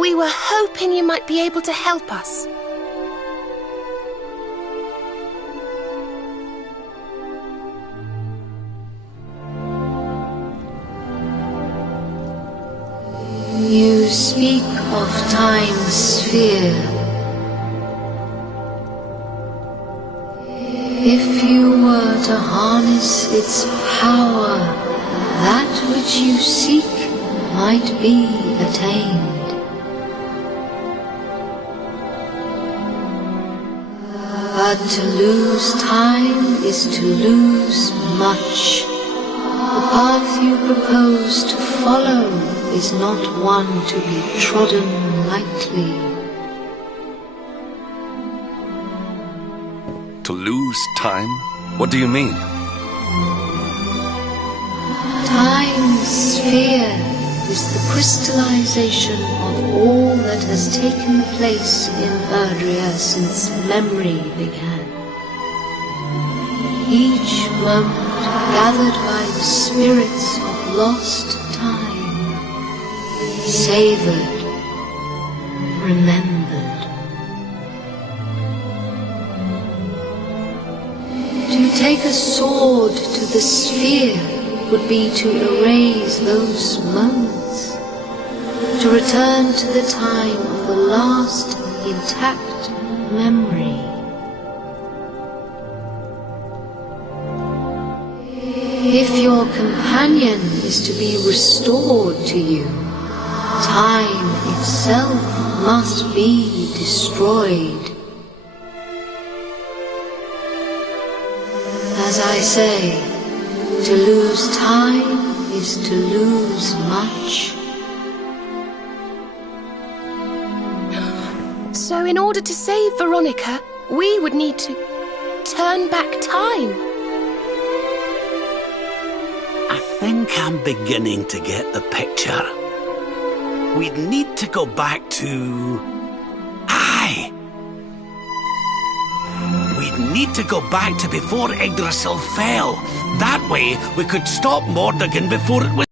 We were hoping you might be able to help us. You speak of time's sphere. If you were to harness its power, that which you seek might be attained. But to lose time is to lose much. The path you propose to follow is not one to be trodden lightly. To lose time? What do you mean? Time's sphere is the crystallization of all that has taken place in Erdrea since memory began. Each moment gathered by the spirits of lost time, savored, remembered. To take a sword to the sphere would be to erase those moments, to return to the time of the last intact memory. If your companion is to be restored to you, time itself must be destroyed. As I say, to lose time is to lose much. So in order to save Veronica, we would need to turn back time. I think I'm beginning to get the picture. We'd need to go back to... Aye! We'd need to go back to before Yggdrasil fell. That way, we could stop Mordegon before it was...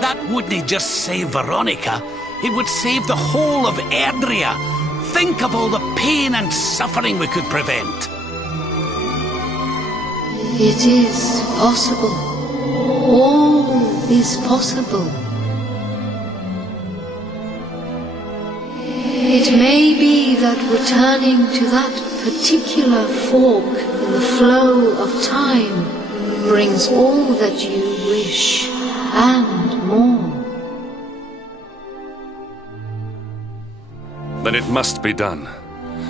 That wouldn't just save Veronica. It would save the whole of Erdrea. Think of all the pain and suffering we could prevent. It is possible. All is possible. It may be that returning to that particular fork in the flow of time brings all that you wish and more. Then it must be done.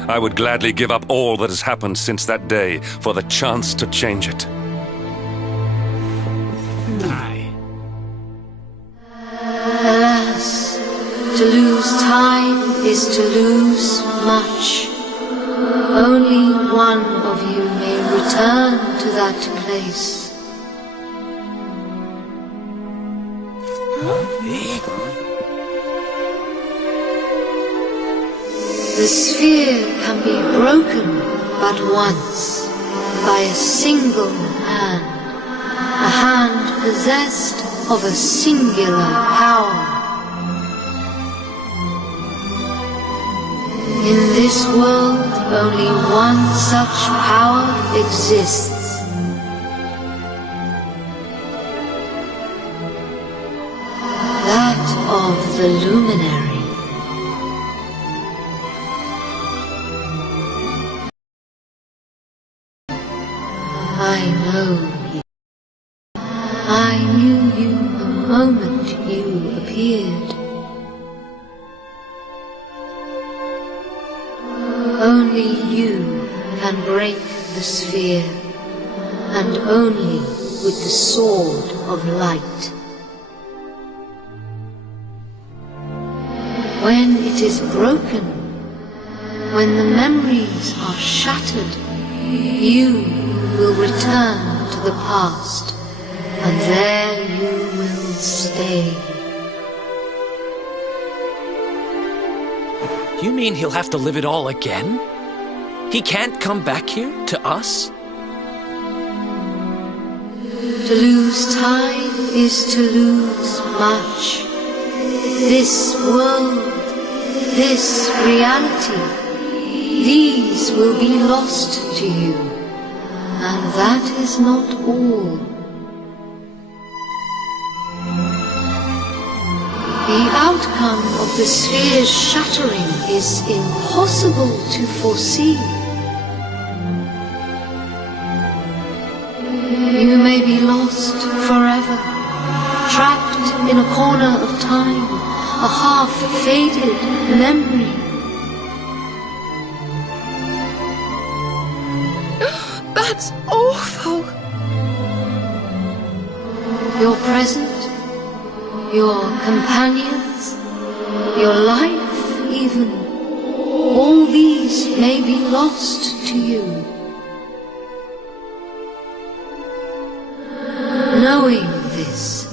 I would gladly give up all that has happened since that day for the chance to change it. Aye. Alas, to lose time is to lose much. Only one of you may return to that place. The sphere can be broken but once, by a single hand, a hand possessed of a singular power. In this world, only one such power exists. That of the luminary. I know you. I knew you the moment you appeared. Only you can break the sphere, and only with the sword of light. When it is broken, when the memories are shattered, you will return to the past, and there you will stay. You mean he'll have to live it all again? He can't come back here, to us? To lose time is to lose much. This world, this reality, these will be lost to you. And that is not all. The outcome of the sphere's shattering is impossible to foresee. You may be lost forever, trapped in a corner of time, a half-faded memory. That's awful. Your present, your companions, your life even, all these may be lost to you. Knowing this,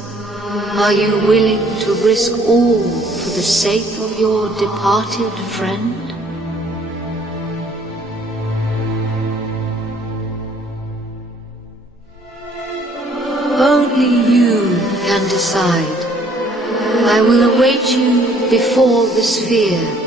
are you willing to risk all for the sake of your departed friend? Only you can decide. I will await you before the sphere.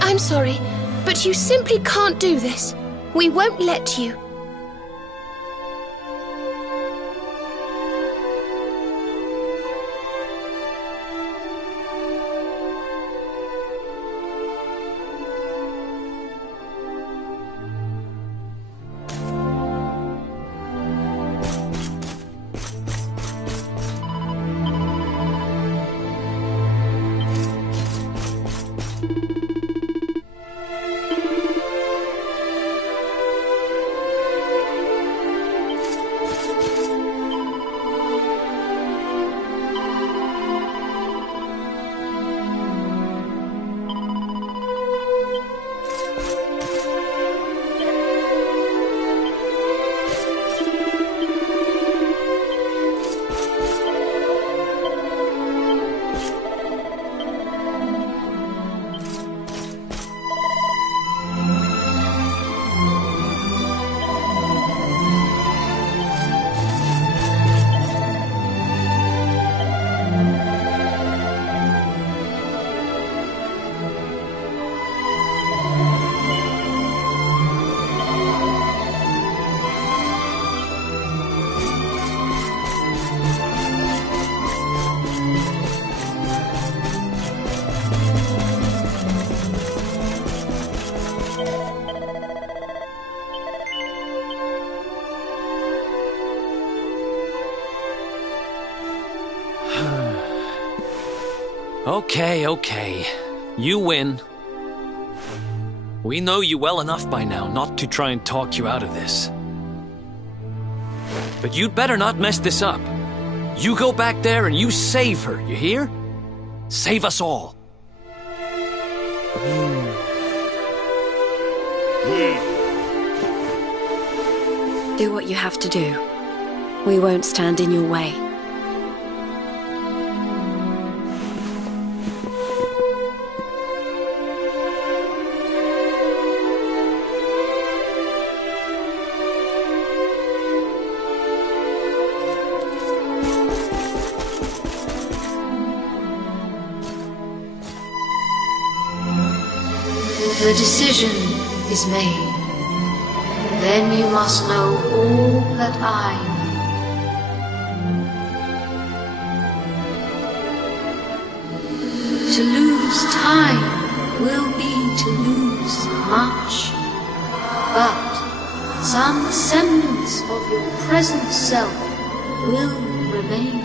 I'm sorry, but you simply can't do this. We won't let you. Okay. You win. We know you well enough by now not to try and talk you out of this. But you'd better not mess this up. You go back there and you save her, you hear? Save us all. Do what you have to do. We won't stand in your way. The decision is made. Then you must know all that I know. To lose time will be to lose much, but some semblance of your present self will remain.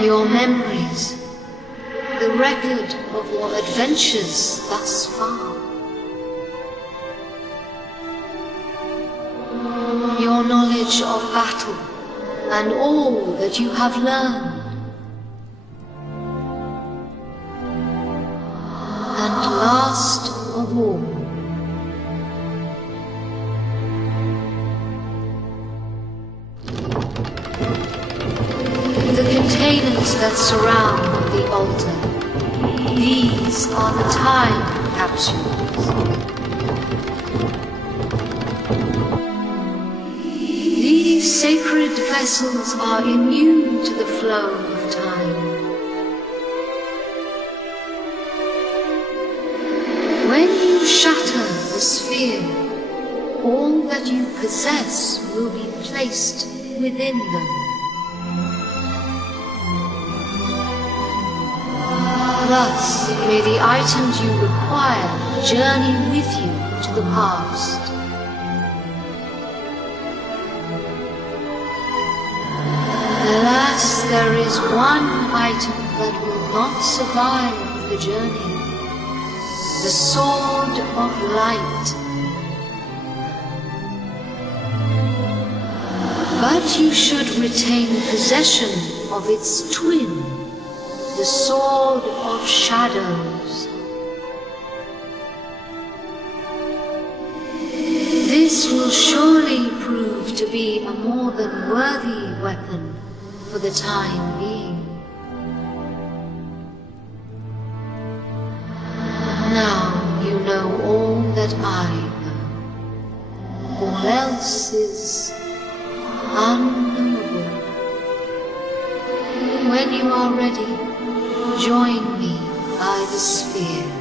Your memories, the record of your adventures thus far, your knowledge of battle and all that you have learned, and last of all, the containers that surround the altar. These are the time capsules. These sacred vessels are immune to the flow of time. When you shatter the sphere, all that you possess will be placed within them. Thus, may the items you require journey with you to the past. Alas, there is one item that will not survive the journey. The Sword of Light. But you should retain possession of its twin, the Sword of Shadows. This will surely prove to be a more than worthy weapon for the time being. Now you know all that I know. All else is unknowable. When you are ready, join me by the sphere.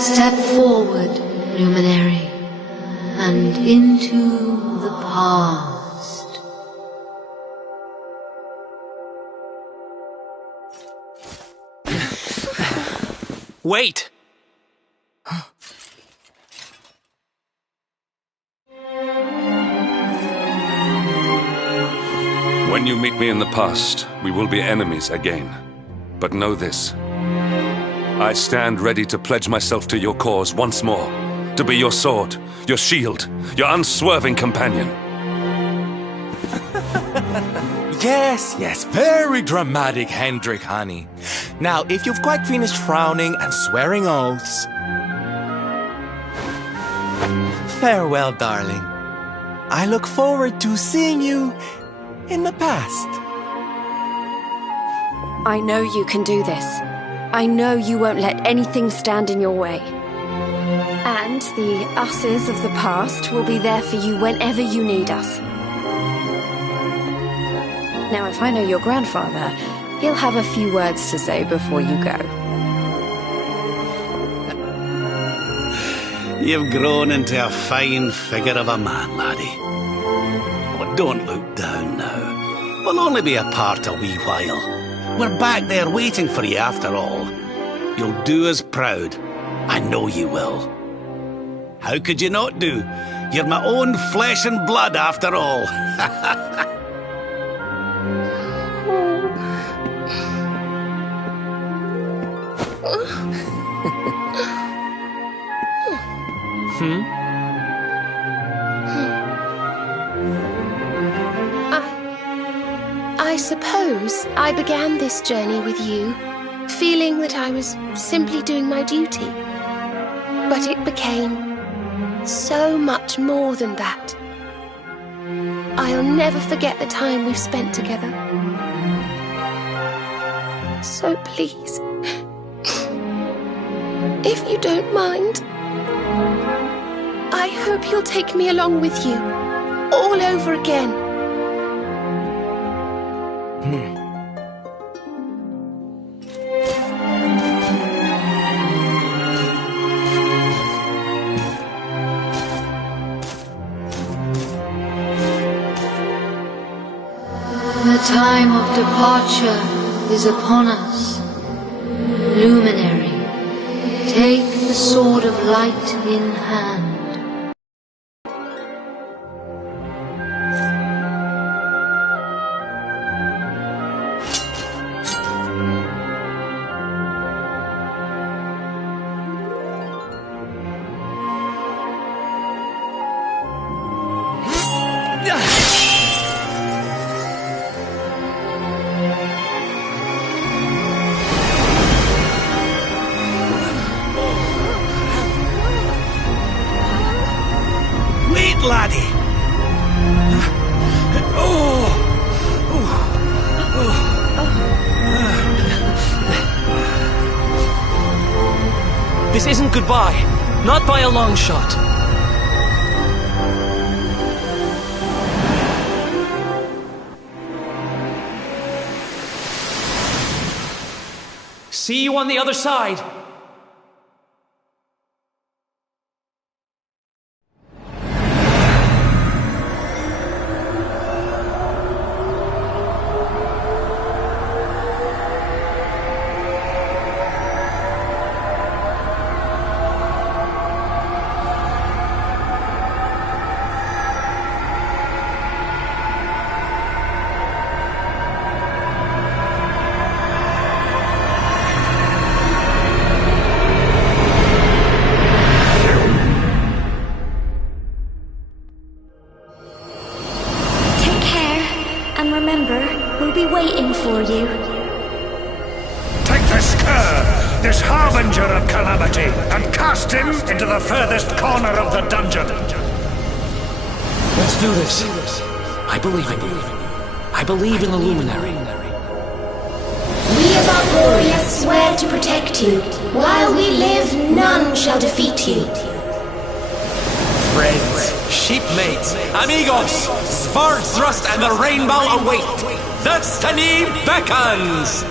Step forward, luminary, and into the past. Wait! When you meet me in the past, we will be enemies again. But know this. I stand ready to pledge myself to your cause once more. To be your sword, your shield, your unswerving companion. Yes, very dramatic, Hendrik, honey. Now, if you've quite finished frowning and swearing oaths... Farewell, darling. I look forward to seeing you in the past. I know you can do this. I know you won't let anything stand in your way. And the us's of the past will be there for you whenever you need us. Now, if I know your grandfather, he'll have a few words to say before you go. You've grown into a fine figure of a man, laddie. But don't look down now. We'll only be apart a wee while. We're back there waiting for you after all. You'll do us proud. I know you will. How could you not do? You're my own flesh and blood after all. I suppose I began this journey with you, feeling that I was simply doing my duty. But it became so much more than that. I'll never forget the time we've spent together. So please, if you don't mind, I hope you'll take me along with you, all over again. The time of departure is upon us. Luminary, take the sword of light in hand. Laddie! This isn't goodbye. Not by a long shot. See you on the other side. And remember, we'll be waiting for you. Take this cur, this harbinger of calamity, and cast him into the furthest corner of the dungeon. Let's do this. I believe in you. I believe in the Luminary. We of Arboria swear to protect you. While we live, none shall defeat you. Friends, shipmates, amigos, Svarthrust and the Rainbow await. Destiny beckons!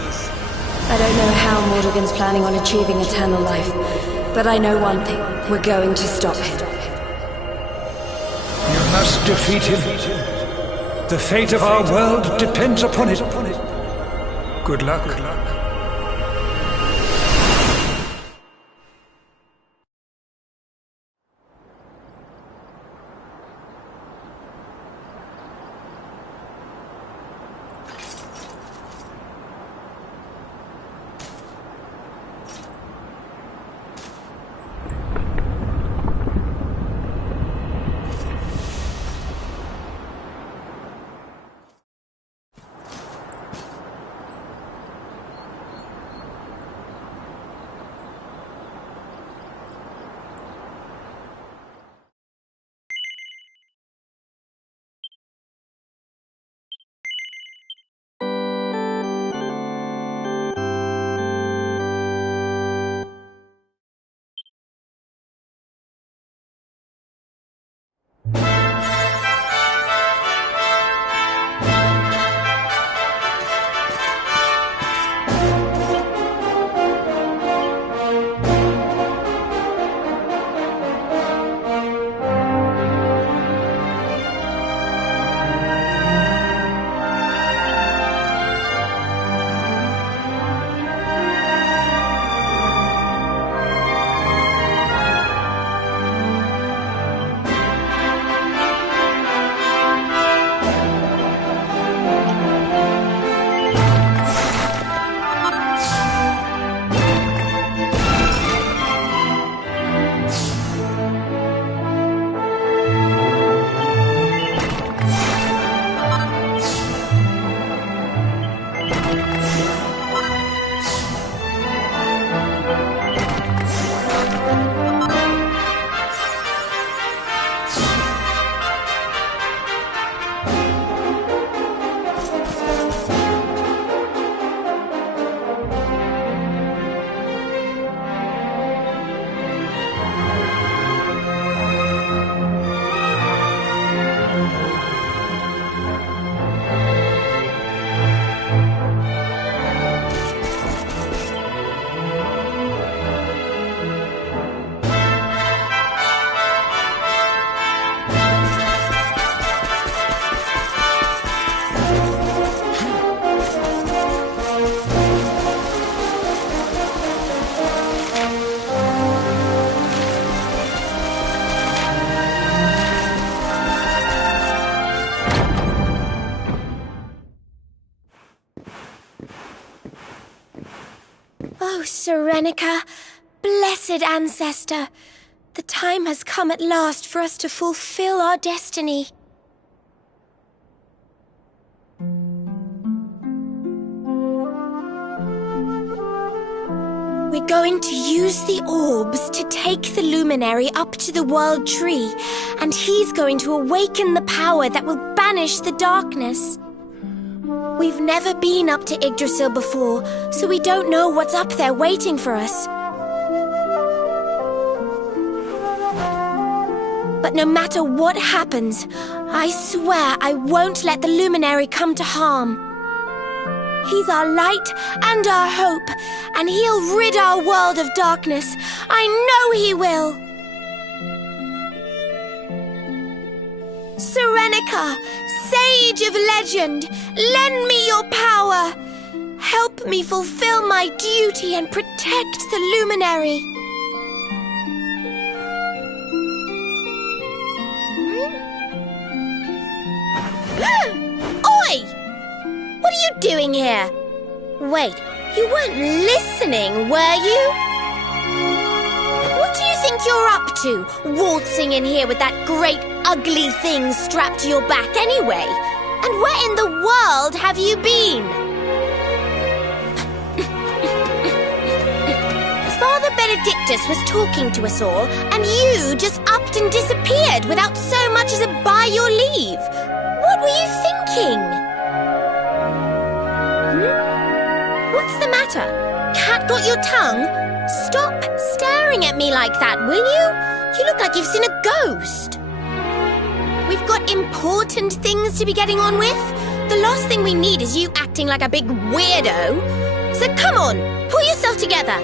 I don't know how Mordegon's planning on achieving eternal life, But I know one thing. We're going to stop him. You must defeat him. The fate of our world depends upon it. Good luck. Oh, Serenica, blessed ancestor, the time has come at last for us to fulfill our destiny. We're going to use the orbs to take the luminary up to the World Tree, and he's going to awaken the power that will banish the darkness. We've never been up to Yggdrasil before, so we don't know what's up there waiting for us. But no matter what happens, I swear I won't let the luminary come to harm. He's our light and our hope, and he'll rid our world of darkness. I know he will. Serenica, sage of legend, lend me your power. Help me fulfill my duty and protect the luminary. Oi! What are you doing here? Wait, you weren't listening, were you? What do you think you're up to, waltzing in here with that great ugly thing strapped to your back anyway? And where in the world have you been? Father Benedictus was talking to us all, and you just upped and disappeared without so much as a by your leave. What were you thinking? What's the matter? Cat got your tongue? Stop staring at me like that, will you? You look like you've seen a ghost. We've got important things to be getting on with. The last thing we need is you acting like a big weirdo. So come on, pull yourself together.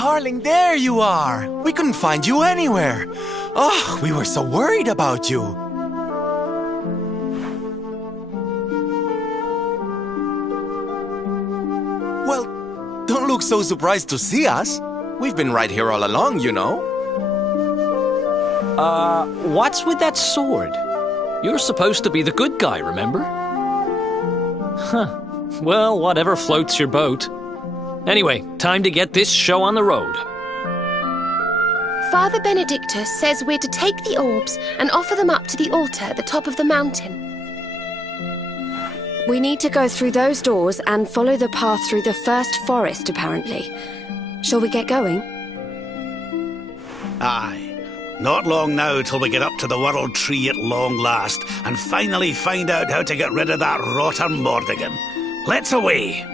darling, there you are. We couldn't find you anywhere. Oh, we were so worried about you. Well, don't look so surprised to see us. We've been right here all along, you know. What's with that sword? You're supposed to be the good guy, remember? Huh. Well, whatever floats your boat. Anyway, time to get this show on the road. Father Benedictus says we're to take the orbs and offer them up to the altar at the top of the mountain. We need to go through those doors and follow the path through the first forest, apparently. Shall we get going? Aye. Not long now till we get up to the World Tree at long last and finally find out how to get rid of that rotter Mordigan. Let's away!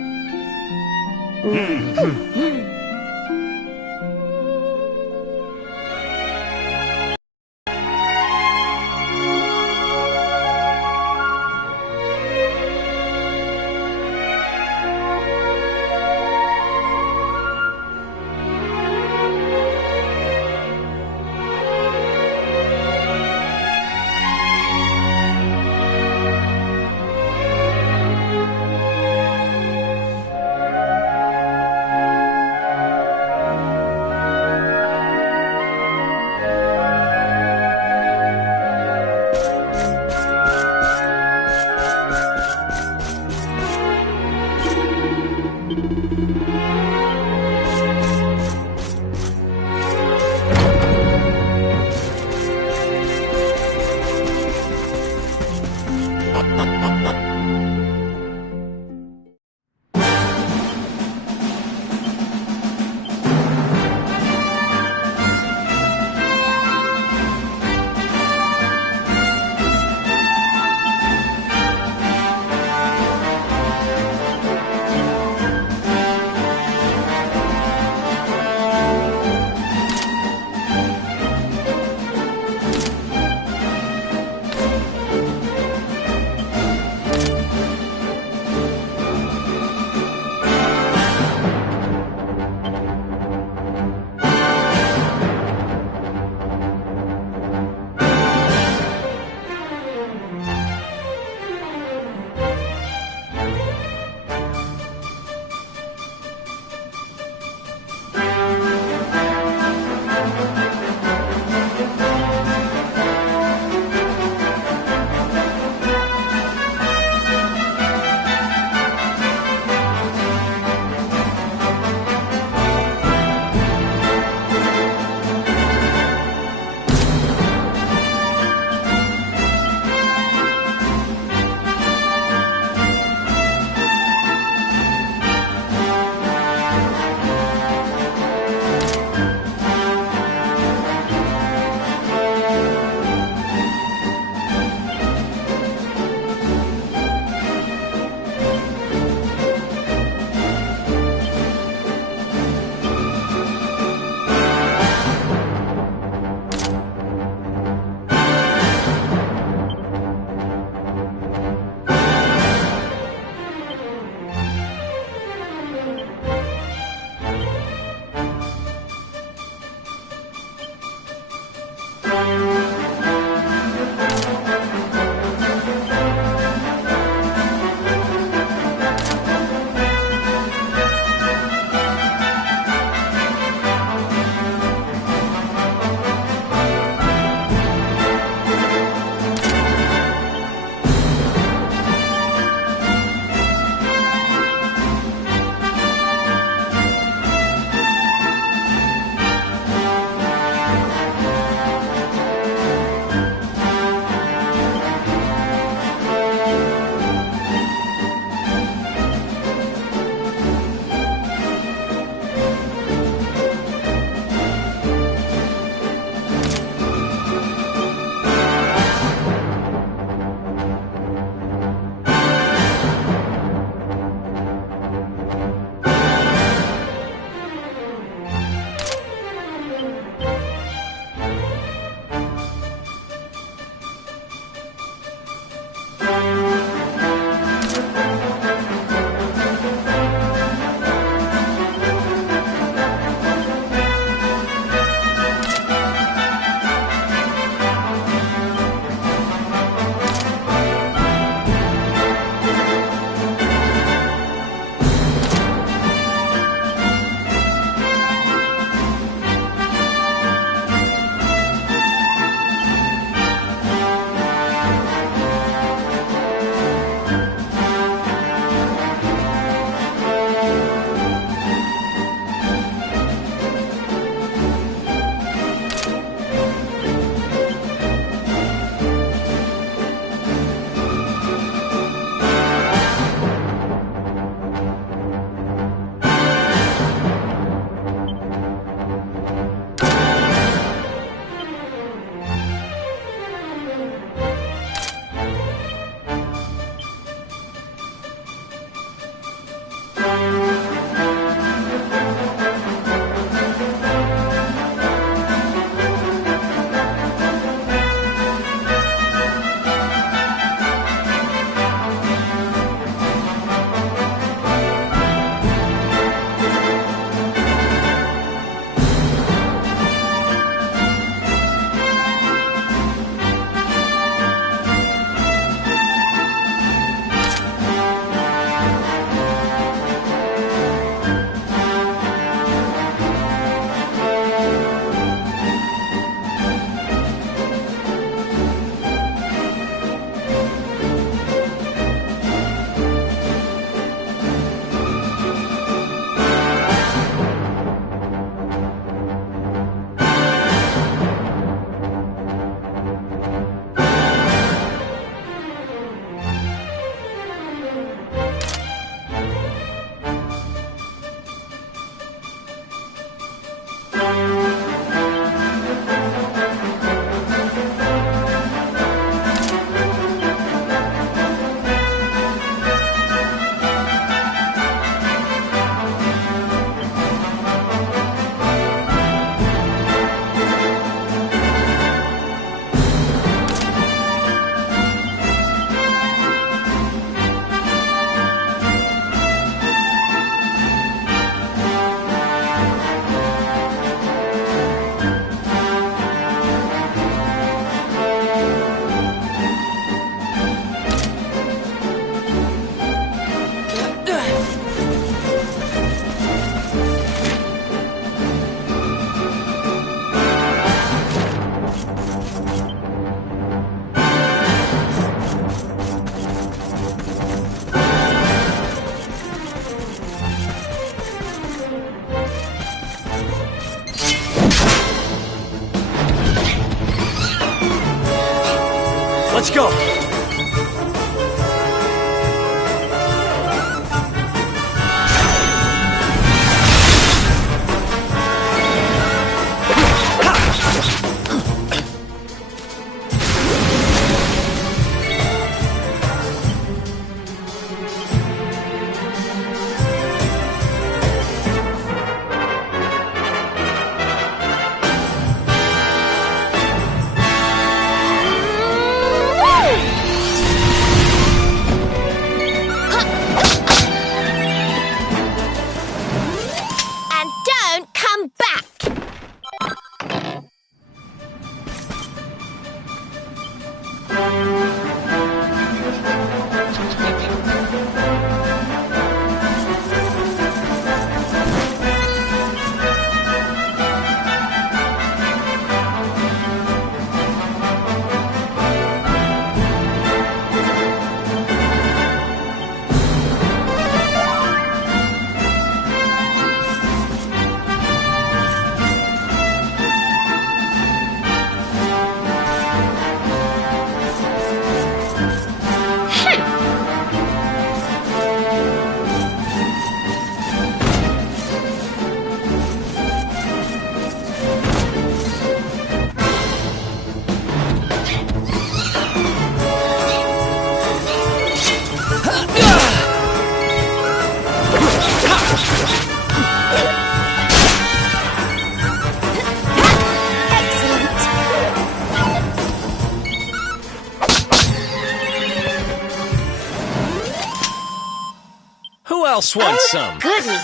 else wants some? Goody.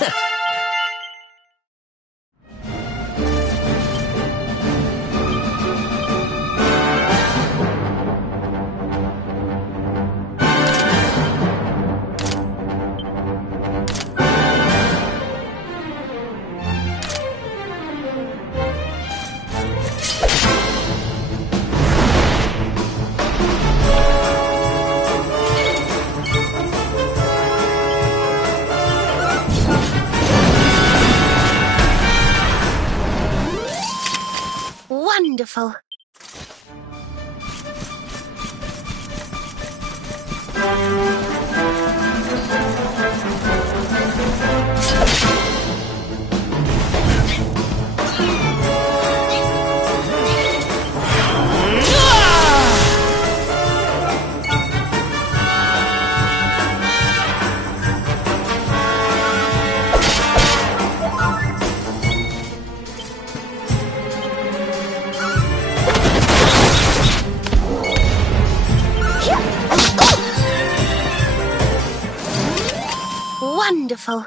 Wonderful. Wonderful.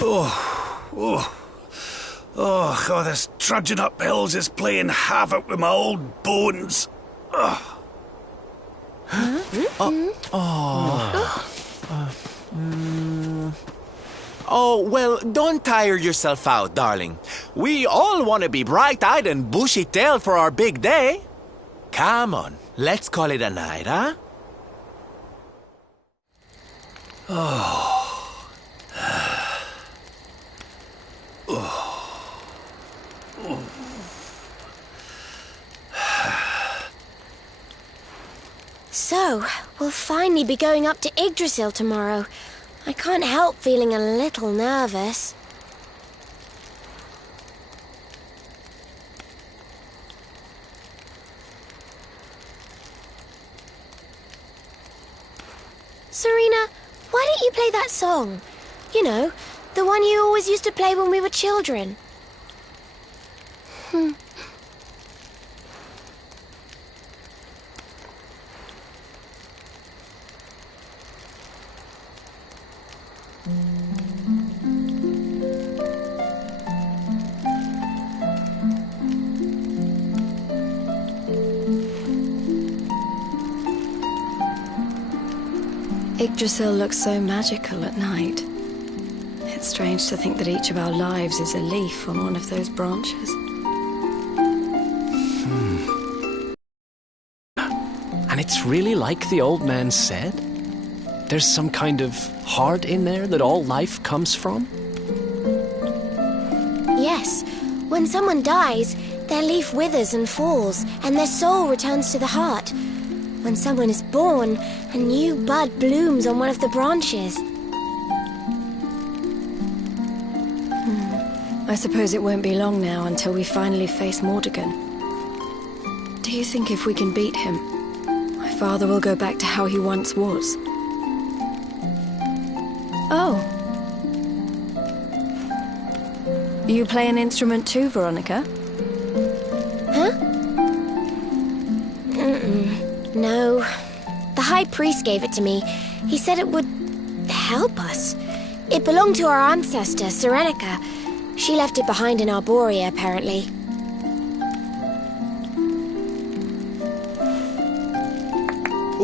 Oh, this trudging up hills is playing havoc with my old bones. Oh, well, don't tire yourself out, darling. We all want to be bright-eyed and bushy-tailed for our big day. Come on, let's call it a night, huh? So, we'll finally be going up to Yggdrasil tomorrow. I can't help feeling a little nervous. Serena, why don't you play that song? You know, the one you always used to play when we were children. Yggdrasil looks so magical at night. It's strange to think that each of our lives is a leaf on one of those branches. And it's really like the old man said? There's some kind of heart in there that all life comes from? Yes, when someone dies, their leaf withers and falls, and their soul returns to the heart. When someone is born, a new bud blooms on one of the branches. I suppose it won't be long now until we finally face Mordegon. Do you think if we can beat him, my father will go back to how he once was? Oh. You play an instrument too, Veronica? Huh? No. The High Priest gave it to me. He said it would help us. It belonged to our ancestor, Serenica. She left it behind in Arborea, apparently.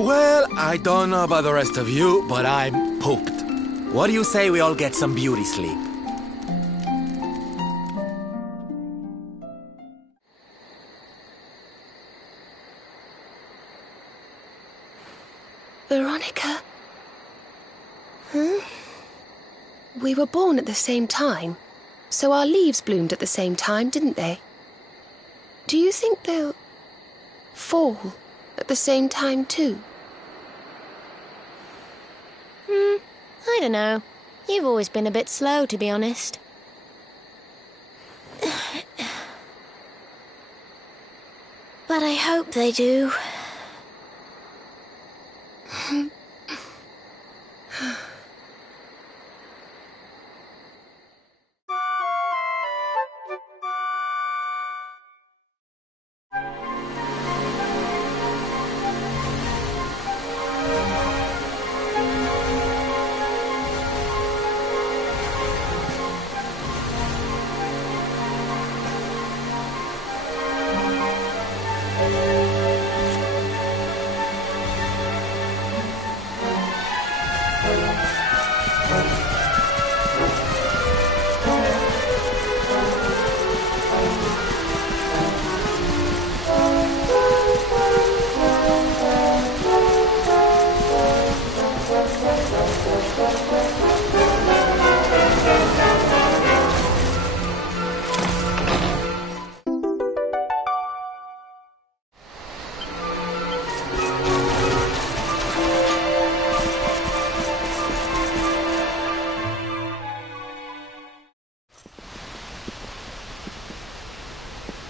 Well, I don't know about the rest of you, but I'm pooped. What do you say we all get some beauty sleep? Veronica? Huh? We were born at the same time, so our leaves bloomed at the same time, didn't they? Do you think they'll fall at the same time too? I don't know. You've always been a bit slow, to be honest. But I hope they do.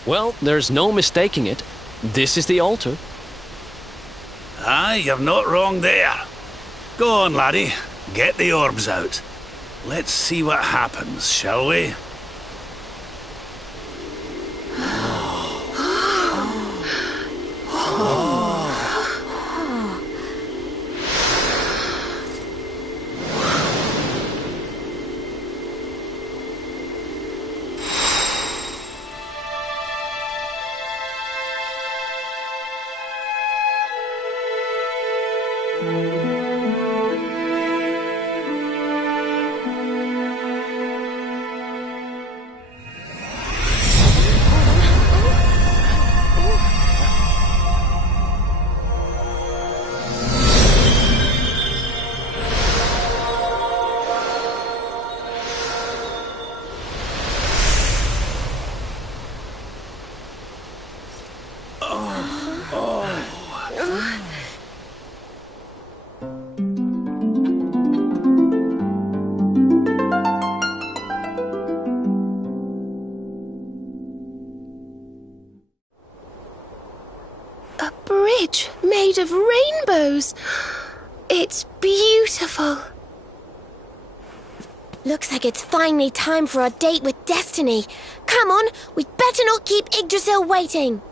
Well, there's no mistaking it. This is the altar. Aye, you're not wrong there. Go on, laddie. Get the orbs out. Let's see what happens, shall we? made of rainbows. It's beautiful. Looks like it's finally time for our date with Destiny. Come on, we'd better not keep Yggdrasil waiting.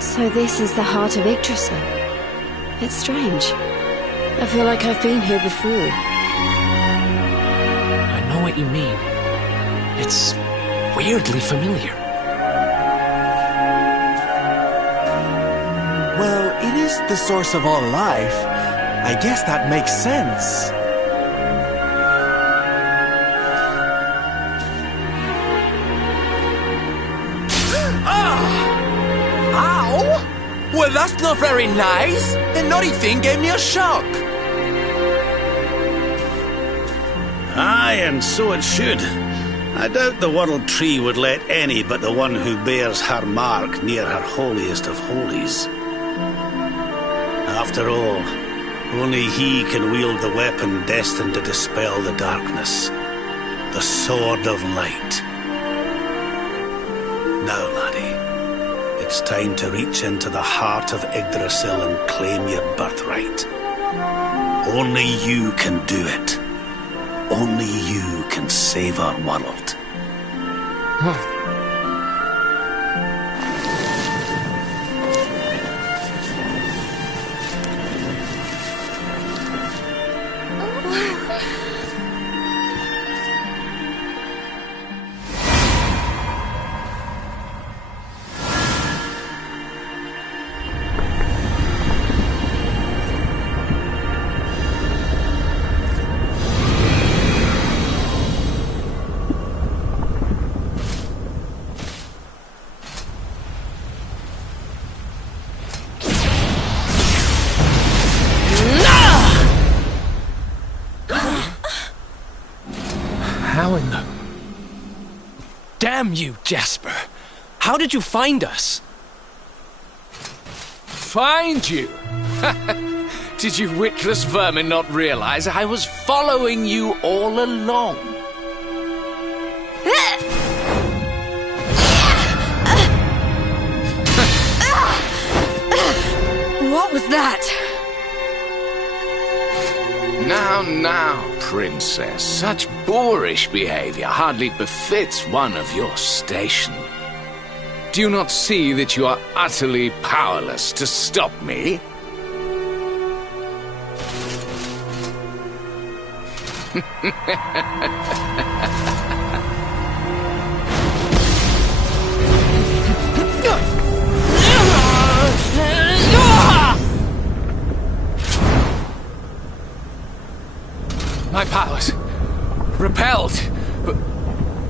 So this is the heart of Yggdrasil. It's strange. I feel like I've been here before. I know what you mean. It's weirdly familiar. Well, it is the source of all life. I guess that makes sense. Well, that's not very nice. The naughty thing gave me a shock. Aye, and so it should. I doubt the World Tree would let any but the one who bears her mark near her holiest of holies. After all, only he can wield the weapon destined to dispel the darkness. The Sword of Light. Now, laddie, it's time to reach into the heart of Yggdrasil and claim your birthright. Only you can do it. Only you can save our world. How in the... Damn you, Jasper! How did you find us? Find you? Did you witless vermin not realize I was following you all along? What was that? Now, princess. Such boorish behavior hardly befits one of your station. Do you not see that you are utterly powerless to stop me? My powers repelled. But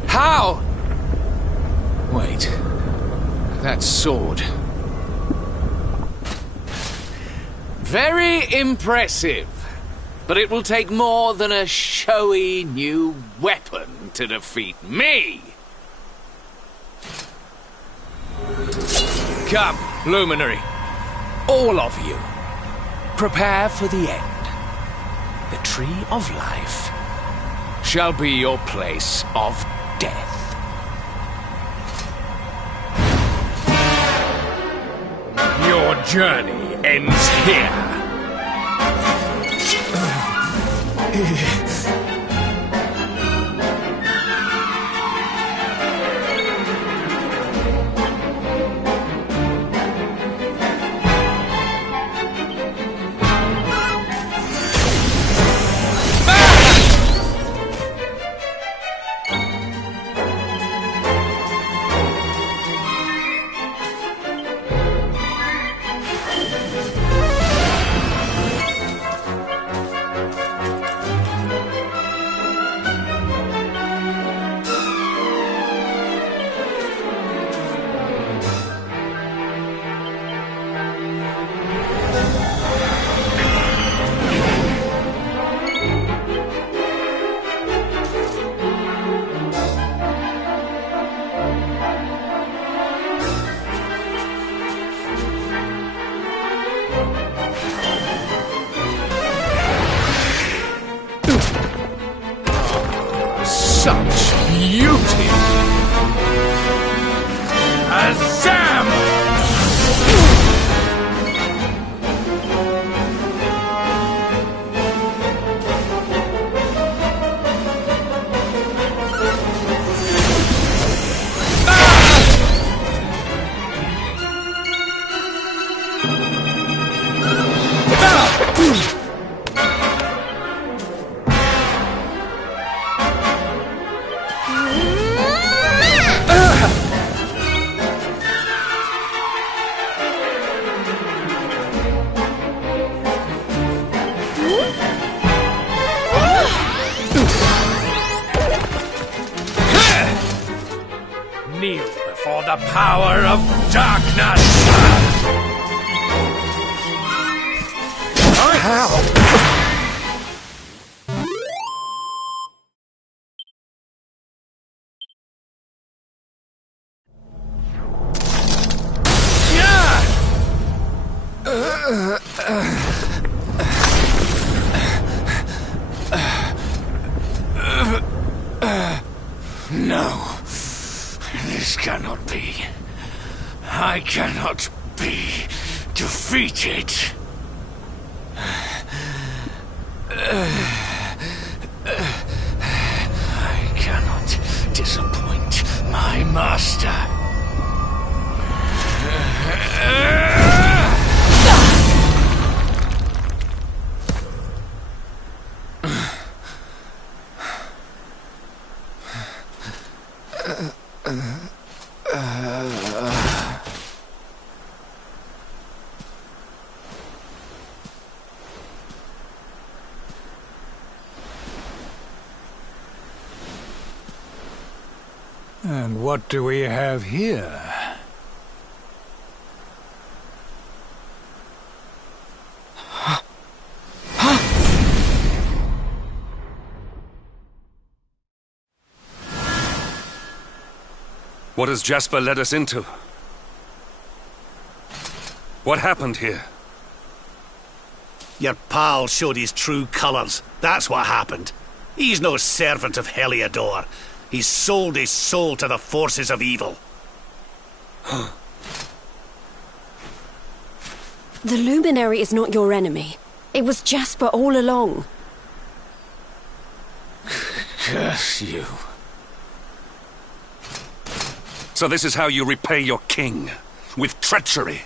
how? Wait. That sword. Very impressive. But it will take more than a showy new weapon to defeat me. Come, Luminary. All of you. Prepare for the end. The Tree of Life shall be your place of death. Your journey ends here. Such beauty! Azam! Kneel before the power of darkness! How? No. This cannot be. I cannot be defeated. I cannot disappoint my master. And what do we have here? What has Jasper led us into? What happened here? Your pal showed his true colours. That's what happened. He's no servant of Heliodor. He's sold his soul to the forces of evil. The Luminary is not your enemy. It was Jasper all along. Curse you. So this is how you repay your king? With treachery?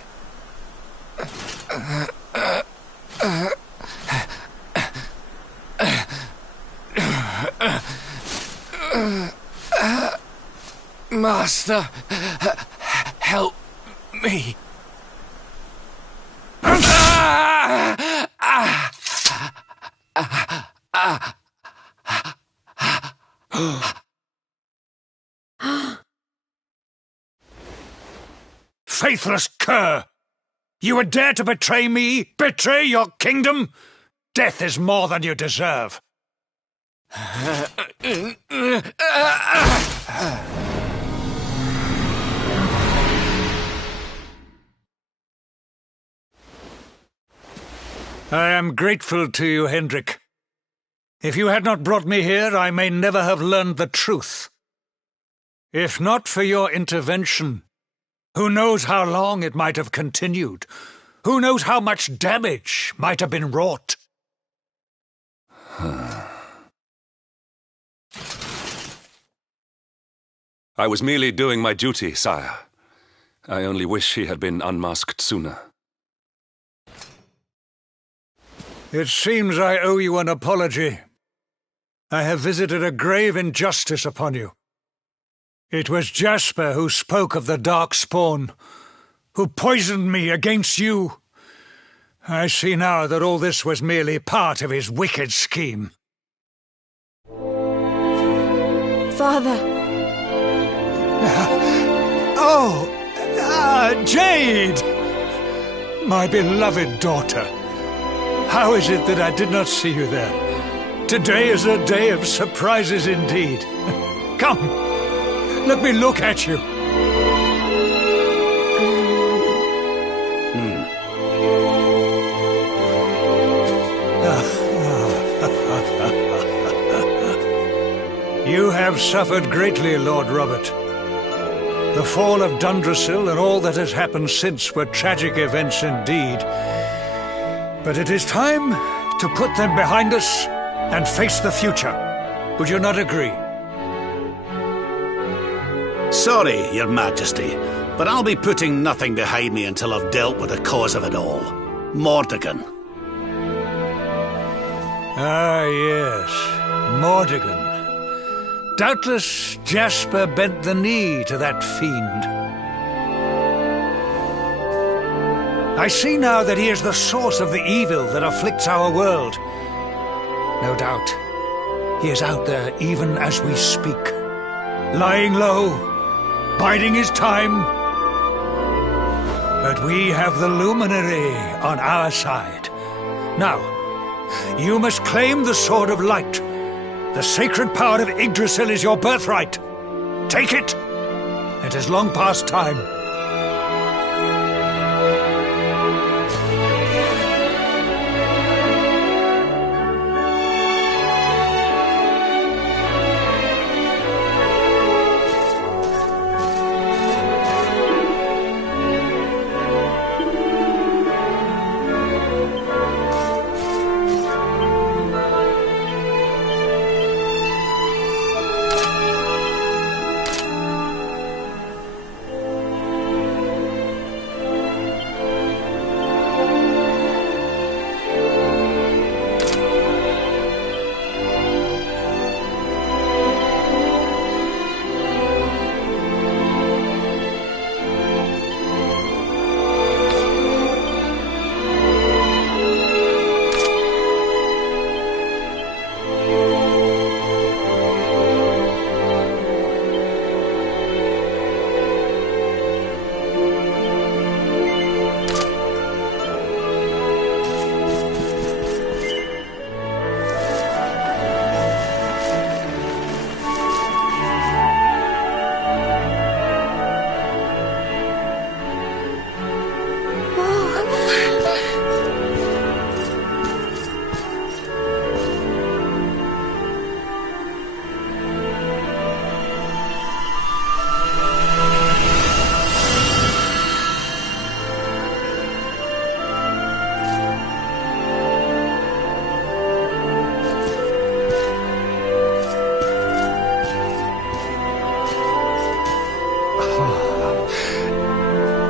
Master, help me. Faithless cur! You would dare to betray me? Betray your kingdom? Death is more than you deserve. I am grateful to you, Hendrik. If you had not brought me here, I may never have learned the truth. If not for your intervention, who knows how long it might have continued? Who knows how much damage might have been wrought? I was merely doing my duty, sire. I only wish he had been unmasked sooner. It seems I owe you an apology. I have visited a grave injustice upon you. It was Jasper who spoke of the dark spawn, who poisoned me against you. I see now that all this was merely part of his wicked scheme. Father! Jade! My beloved daughter. How is it that I did not see you there? Today is a day of surprises indeed. Come, let me look at you. You have suffered greatly, Lord Robert. The fall of Dundrasil and all that has happened since were tragic events indeed. But it is time to put them behind us and face the future. Would you not agree? Sorry, Your Majesty, but I'll be putting nothing behind me until I've dealt with the cause of it all. Mordegon. Ah, yes. Mordegon. Doubtless Jasper bent the knee to that fiend. I see now that he is the source of the evil that afflicts our world. No doubt, he is out there even as we speak, lying low, biding his time. But we have the Luminary on our side. Now, you must claim the Sword of Light. The sacred power of Yggdrasil is your birthright. Take it. It is long past time.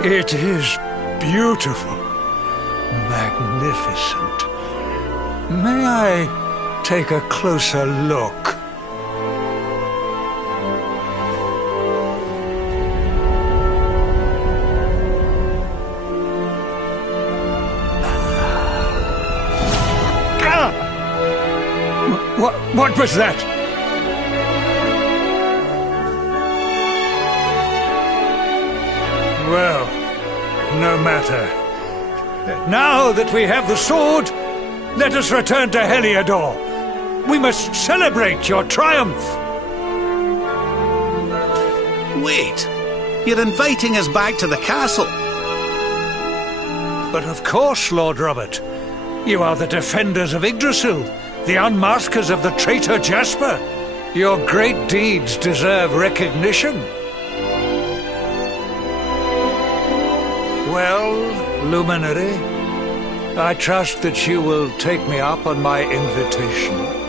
It is beautiful. Magnificent. May I take a closer look? What was that? Well, no matter. Now that we have the sword, let us return to Heliodor. We must celebrate your triumph. Wait! You're inviting us back to the castle. But of course, Lord Robert. You are the defenders of Yggdrasil, the unmaskers of the traitor Jasper. Your great deeds deserve recognition. Well, Luminary, I trust that you will take me up on my invitation.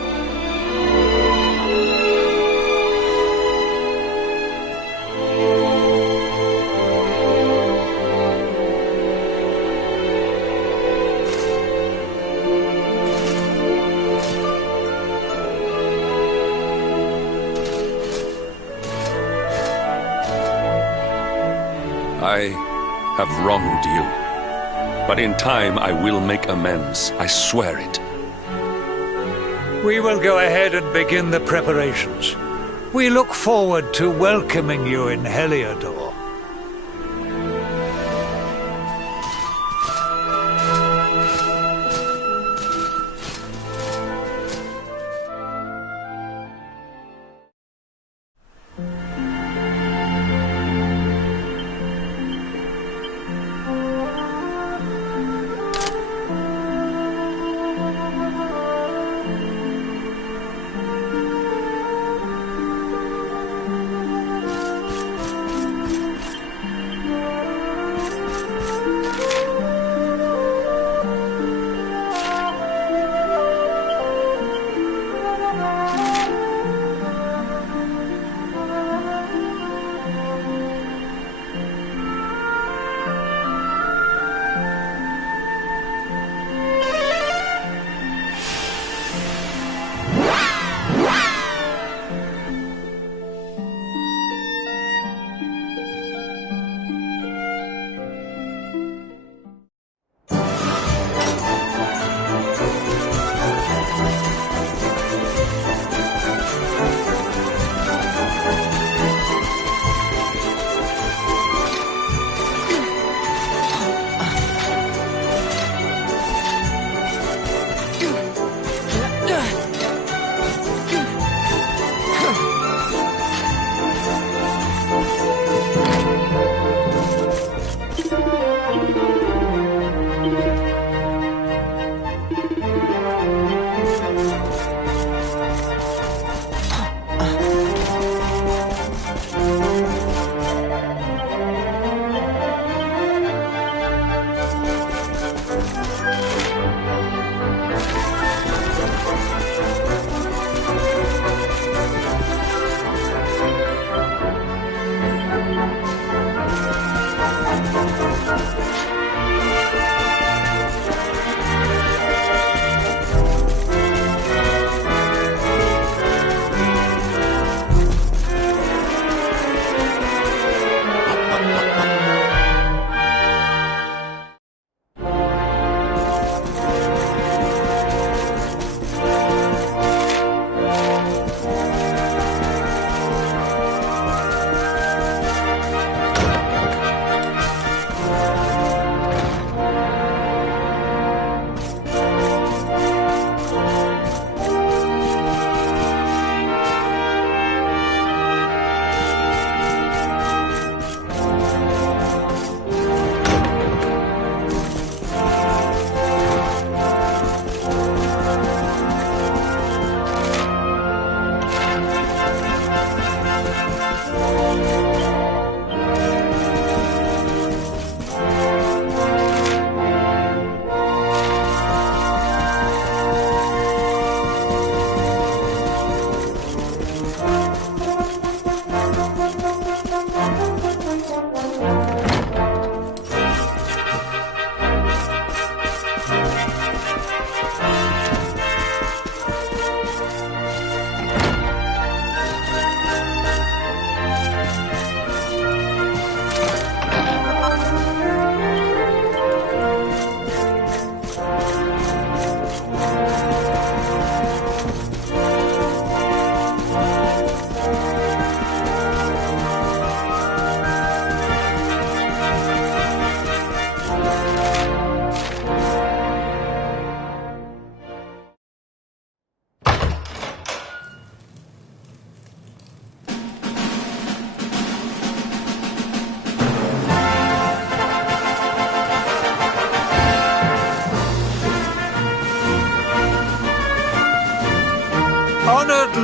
I have wronged you. But in time I will make amends. I swear it. We will go ahead and begin the preparations. We look forward to welcoming you in Heliodor.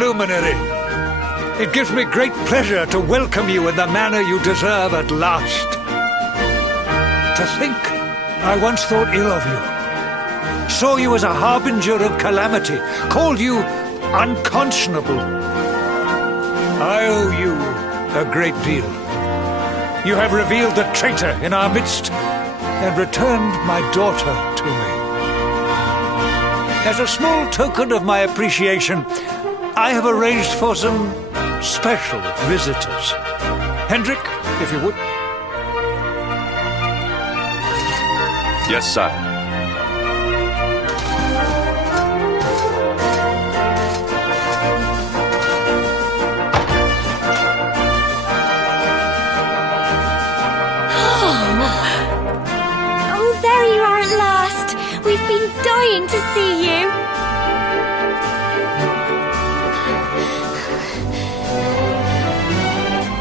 Luminary. It gives me great pleasure to welcome you in the manner you deserve at last. To think, I once thought ill of you. Saw you as a harbinger of calamity. Called you unconscionable. I owe you a great deal. You have revealed the traitor in our midst and returned my daughter to me. As a small token of my appreciation, I have arranged for some special visitors. Hendrik, if you would. Yes, sire. Oh, there you are at last. We've been dying to see you.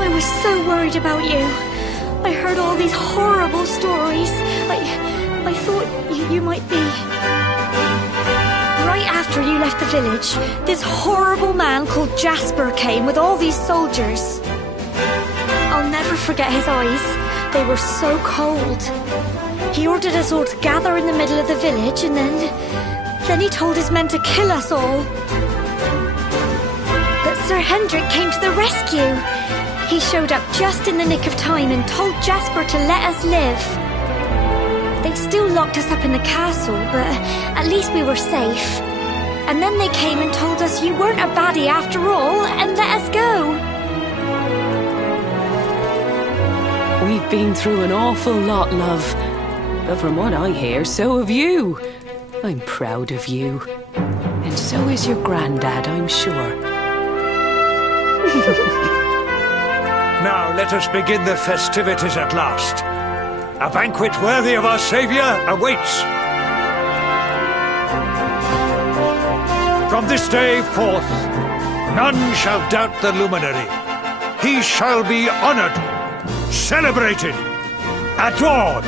I was so worried about you. I heard all these horrible stories. I thought you might be... Right after you left the village, this horrible man called Jasper came with all these soldiers. I'll never forget his eyes. They were so cold. He ordered us all to gather in the middle of the village, and then he told his men to kill us all. But Sir Hendrik came to the rescue. He showed up just in the nick of time and told Jasper to let us live. They still locked us up in the castle, but at least we were safe. And then they came and told us you weren't a baddie after all, and let us go. We've been through an awful lot, love. But from what I hear, so have you. I'm proud of you. And so is your granddad, I'm sure. Now let us begin the festivities at last. A banquet worthy of our Saviour awaits. From this day forth, none shall doubt the luminary. He shall be honoured, celebrated, adored.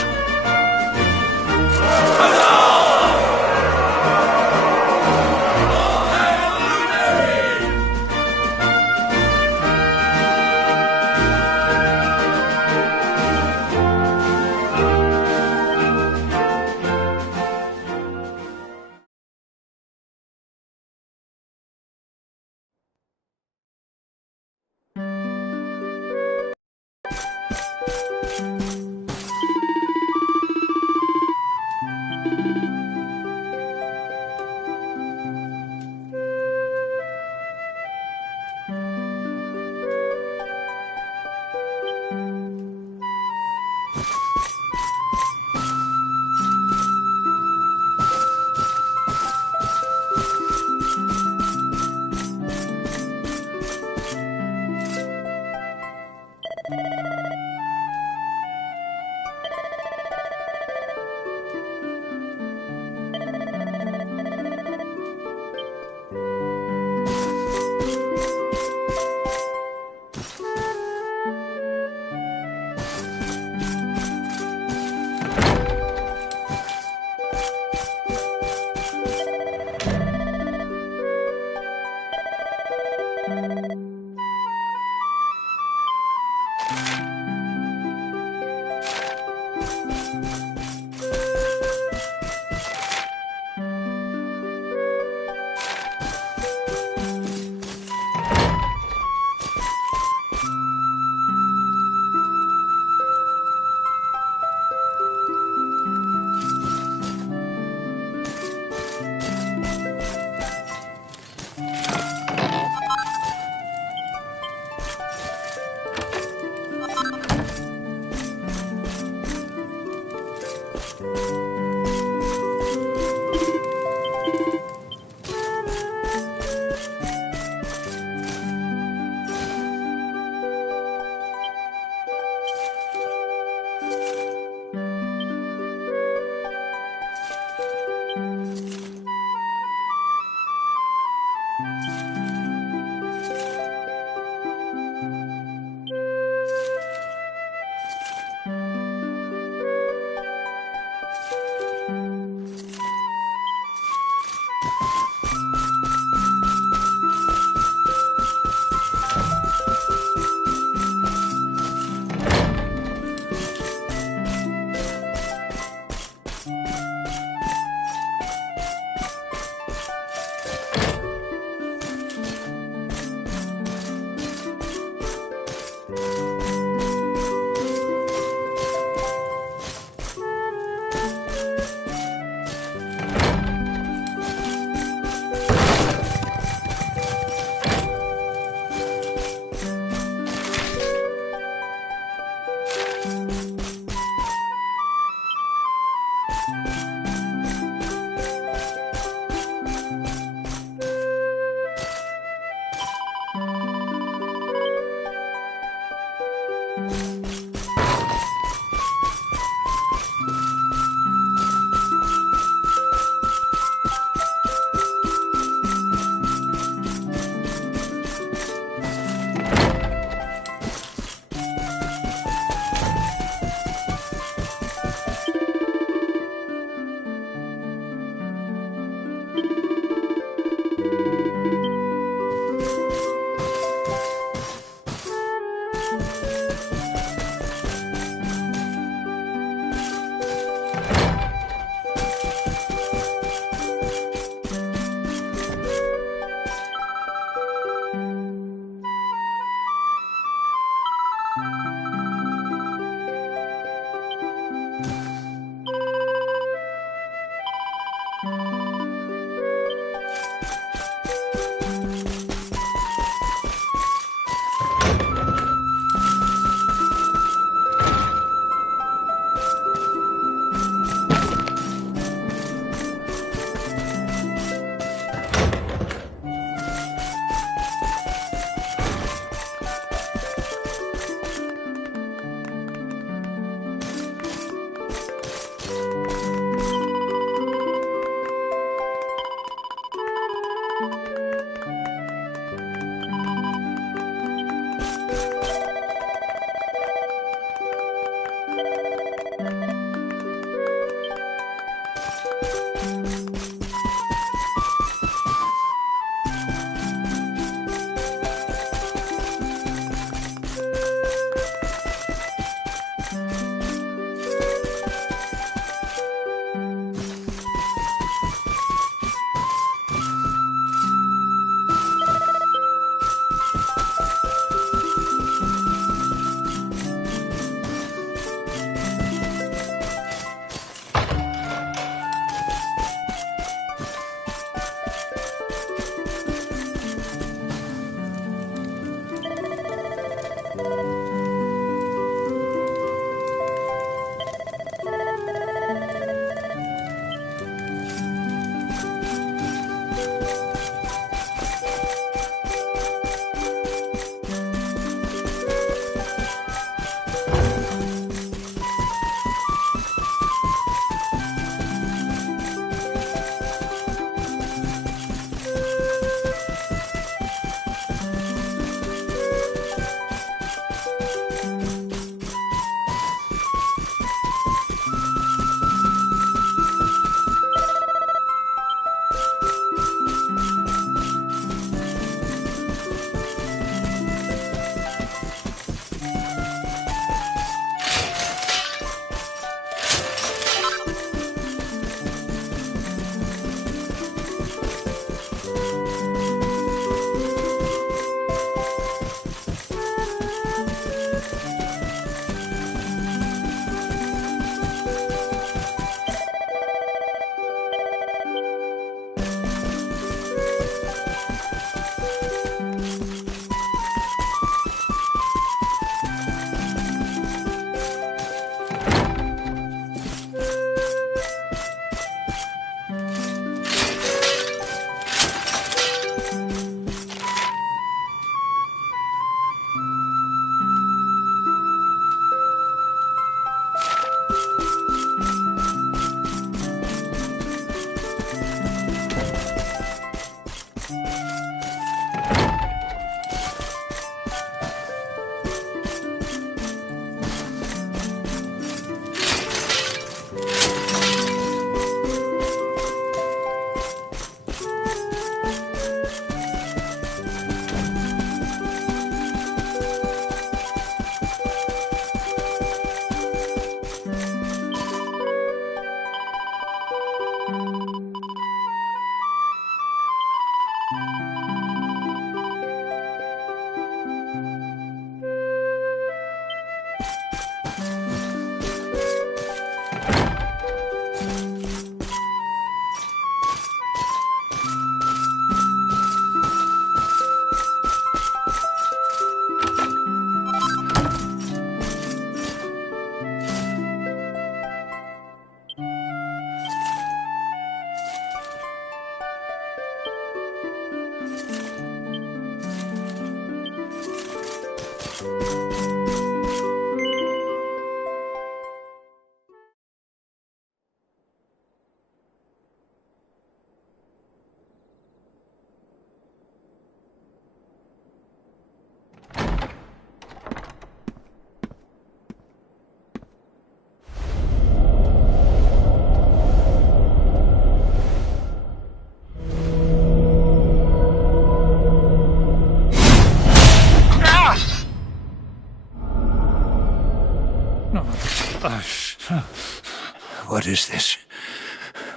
What is this?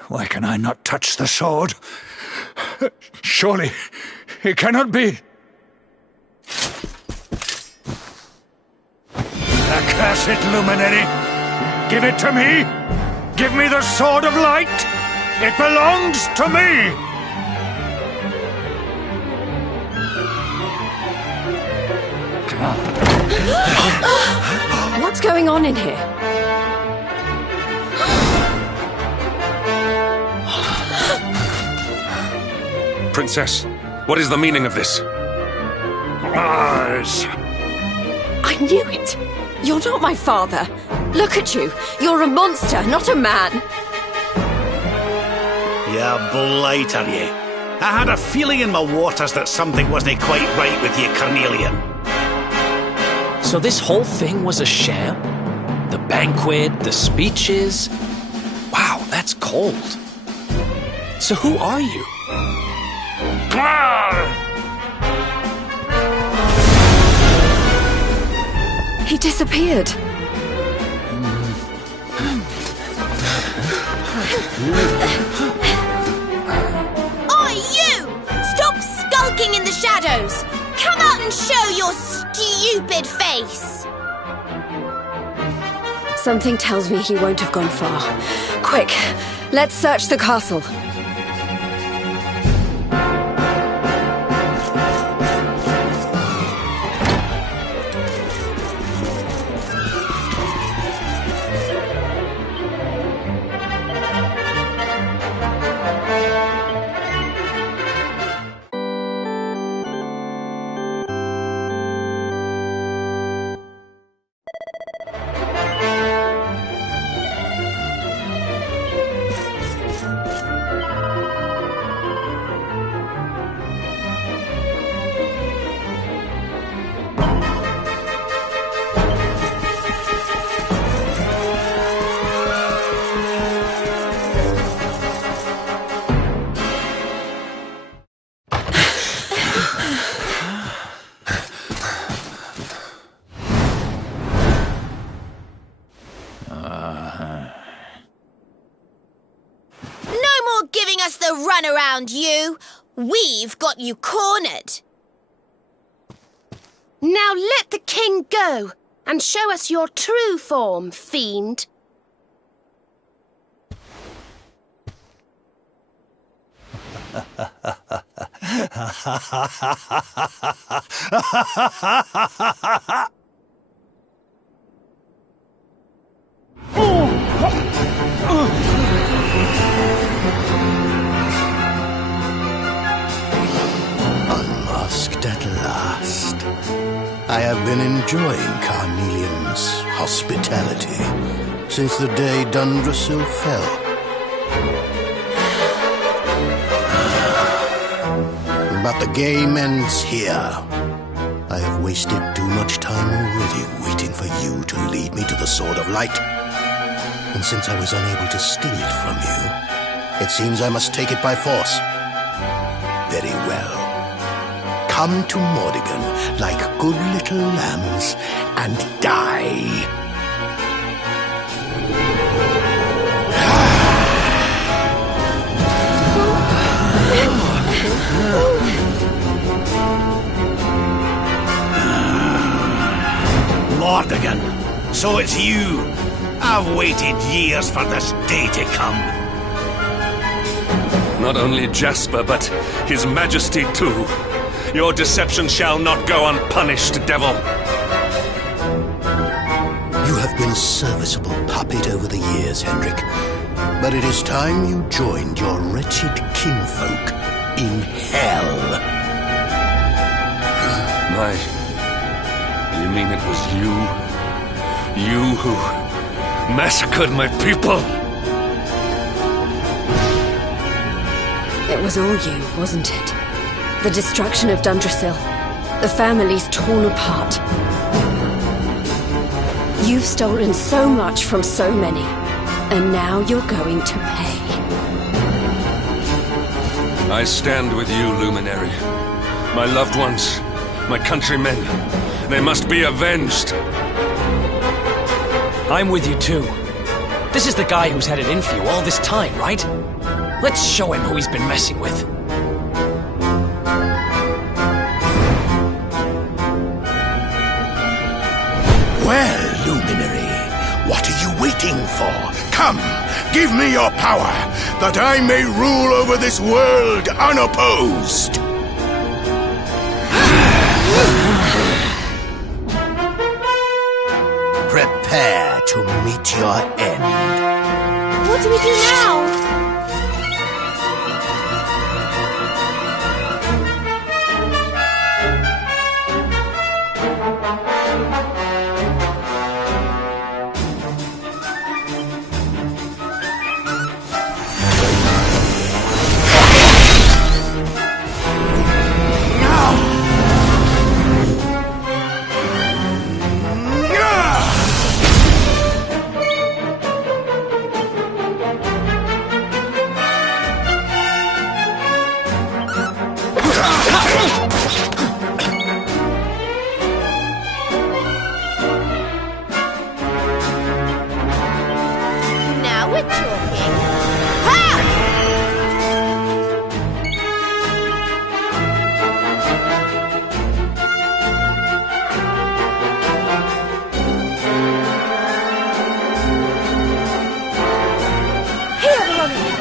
Why can I not touch the sword? Surely it cannot be. Accursed luminary! Give it to me! Give me the sword of light! It belongs to me! What's going on in here? Princess, what is the meaning of this? Eyes! I knew it! You're not my father. Look at you. You're a monster, not a man. You blighter, you. I had a feeling in my waters that something wasn't quite right with you, Carnelian. So this whole thing was a sham? The banquet, the speeches? Wow, that's cold. So who are you? He disappeared. Oi, you! Stop skulking in the shadows! Come out and show your stupid face! Something tells me he won't have gone far. Quick, let's search the castle. The runaround, you! We've got you cornered! Now let the king go and show us your true form, fiend. Unmasked at last. I have been enjoying Carnelian's hospitality since the day Dundrasil fell. But the game ends here. I have wasted too much time already waiting for you to lead me to the Sword of Light. And since I was unable to steal it from you, it seems I must take it by force. Very well. Come to Mordigan like good little lambs and die. Mordigan, so it's you. I've waited years for this day to come. Not only Jasper, but His Majesty too. Your deception shall not go unpunished, devil. You have been a serviceable puppet over the years, Hendrik. But it is time you joined your wretched kinfolk in hell. My You mean it was you? You who massacred my people? It was all you, wasn't it? The destruction of Dundrasil. The families torn apart. You've stolen so much from so many, and now you're going to pay. I stand with you, Luminary. My loved ones, my countrymen, they must be avenged. I'm with you too. This is the guy who's had it in for you all this time, right? Let's show him who he's been messing with. Well, Luminary, what are you waiting for? Come, give me your power, that I may rule over this world unopposed. Prepare to meet your end. What do we do now? Now we're talking. Ha! Here, Veronica.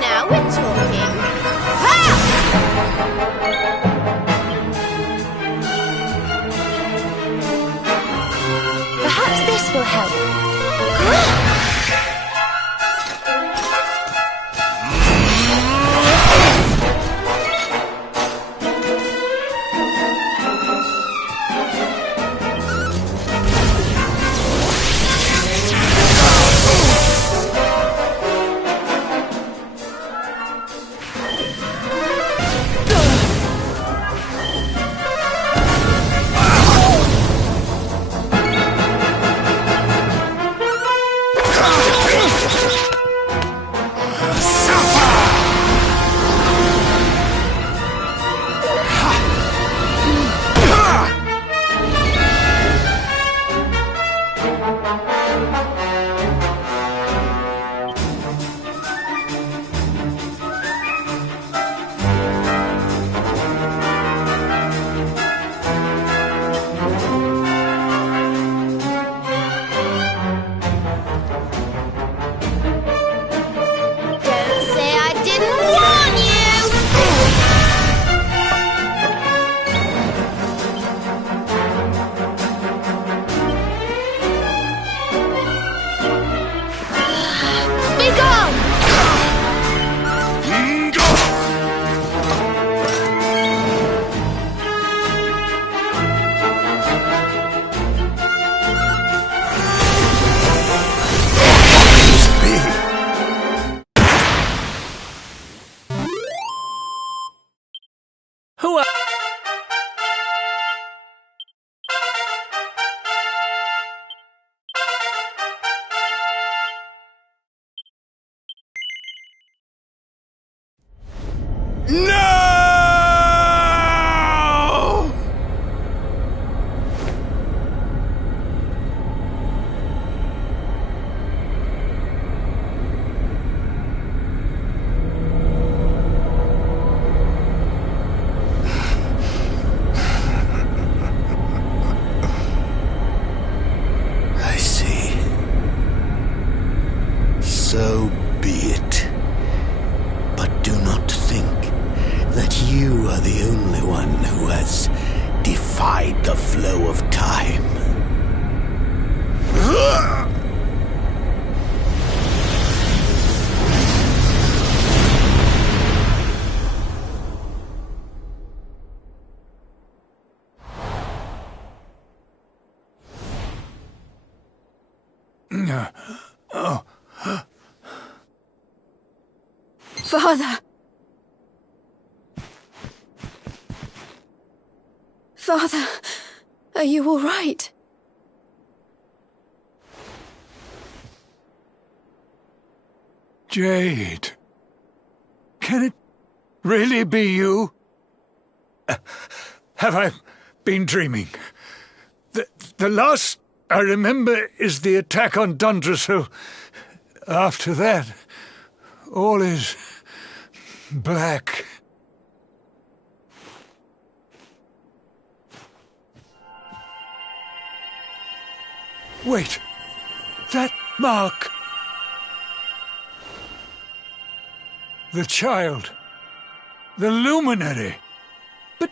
Now we're talking. Perhaps this will help. that you are the only one who has defied the flow of time. Father! Father, are you all right? Jade. Can it really be you? Have I been dreaming? The last I remember is the attack on Dundrasil. After that, all is black. Wait, that mark. The child. The luminary. But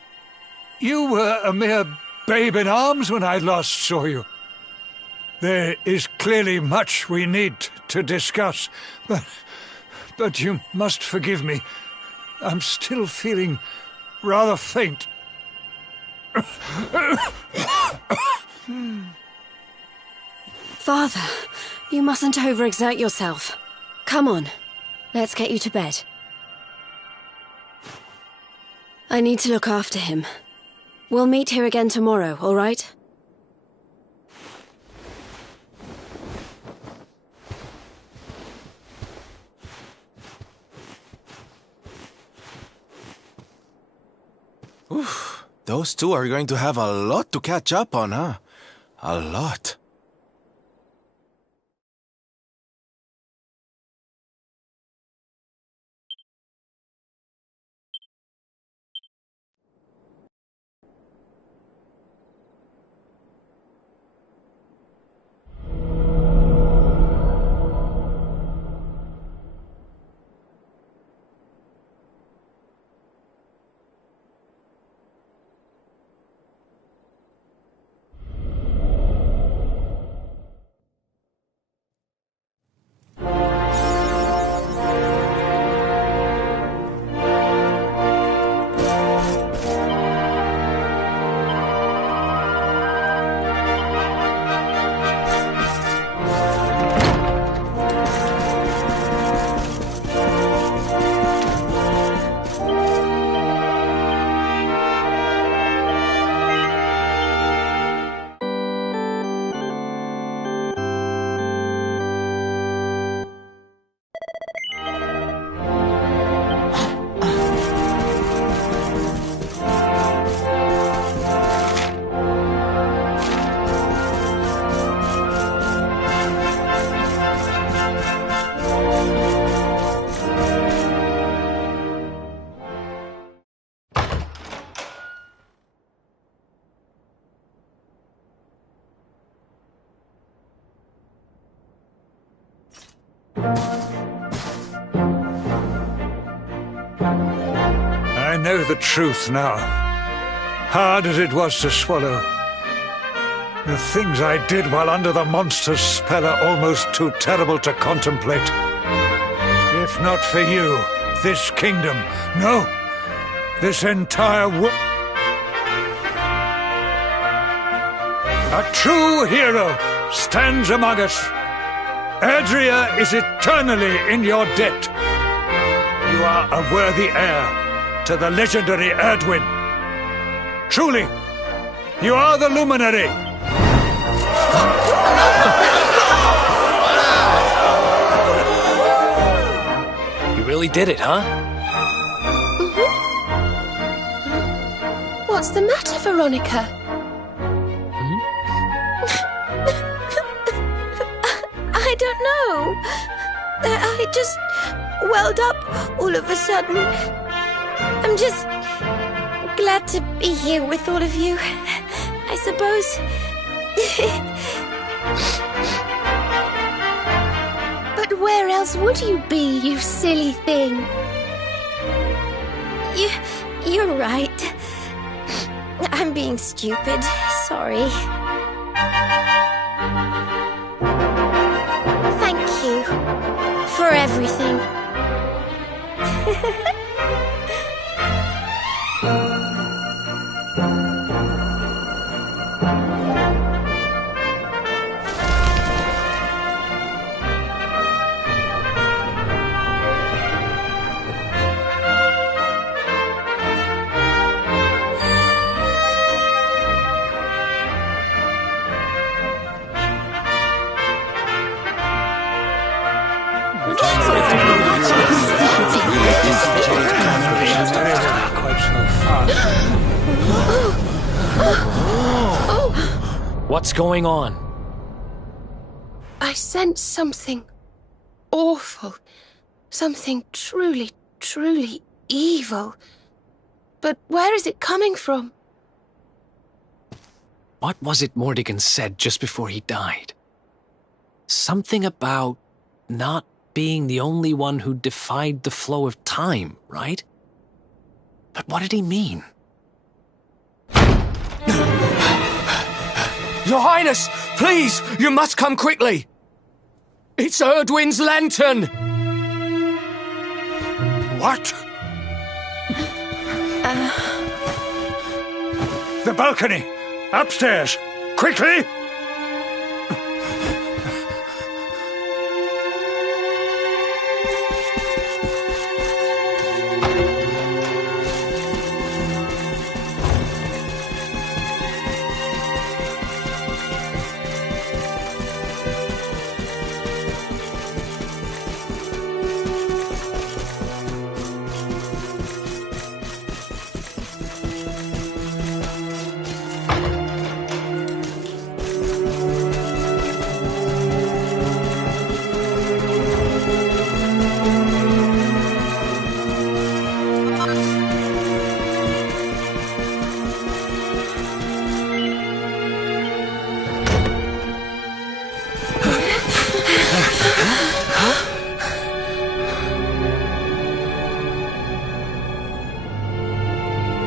you were a mere babe in arms when I last saw you. There is clearly much we need to discuss, but you must forgive me. I'm still feeling rather faint. Father, you mustn't overexert yourself. Come on, let's get you to bed. I need to look after him. We'll meet here again tomorrow, all right? Oof, those two are going to have a lot to catch up on, huh? A lot. I know the truth now, hard as it was to swallow. The things I did while under the monster's spell are almost too terrible to contemplate. If not for you, this kingdom, no, this entire world... A true hero stands among us. Adria is eternally in your debt. You are a worthy heir to the legendary Erdwin. Truly, you are the luminary. You really did it, huh? What's the matter, Veronica? I don't know. I just welled up all of a sudden. I'm just glad to be here with all of you, I suppose. But where else would you be, you silly thing? You're right. I'm being stupid. Sorry. Thank you for everything. What's going on? I sense something awful. Something truly, truly evil. But where is it coming from? What was it Mordigan said just before he died? Something about not being the only one who defied the flow of time, right? But what did he mean? Your Highness, please, you must come quickly. It's Erdwin's lantern. What? The balcony! Upstairs! Quickly!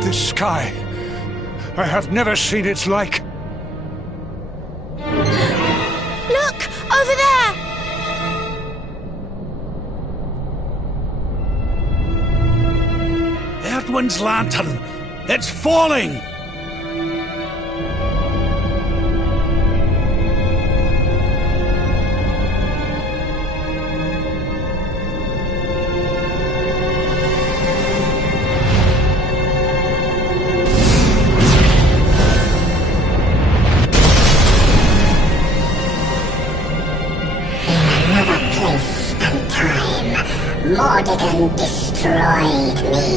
This sky, I have never seen its like. Look! Over there! Erdwin's lantern! It's falling! Mordigan destroyed me.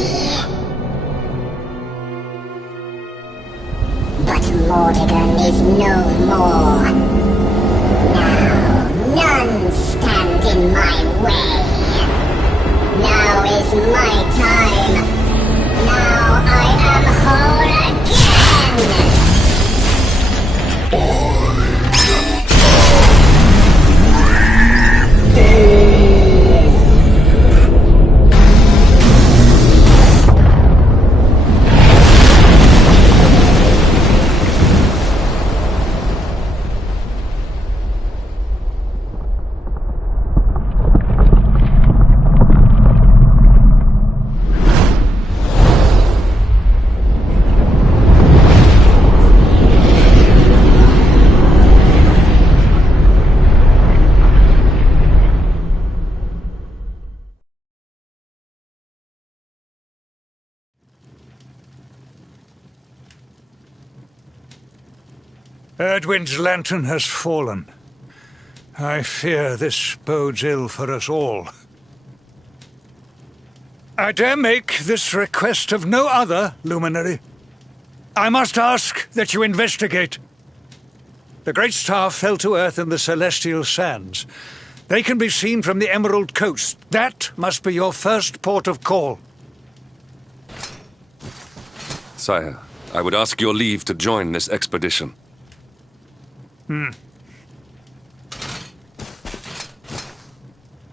But Mordigan is no more. Now, none stand in my way. Now is my time. Now I am whole again. Erdwin's lantern has fallen. I fear this bodes ill for us all. I dare make this request of no other, Luminary. I must ask that you investigate. The Great Star fell to Earth in the Celestial Sands. They can be seen from the Emerald Coast. That must be your first port of call. Sire, I would ask your leave to join this expedition.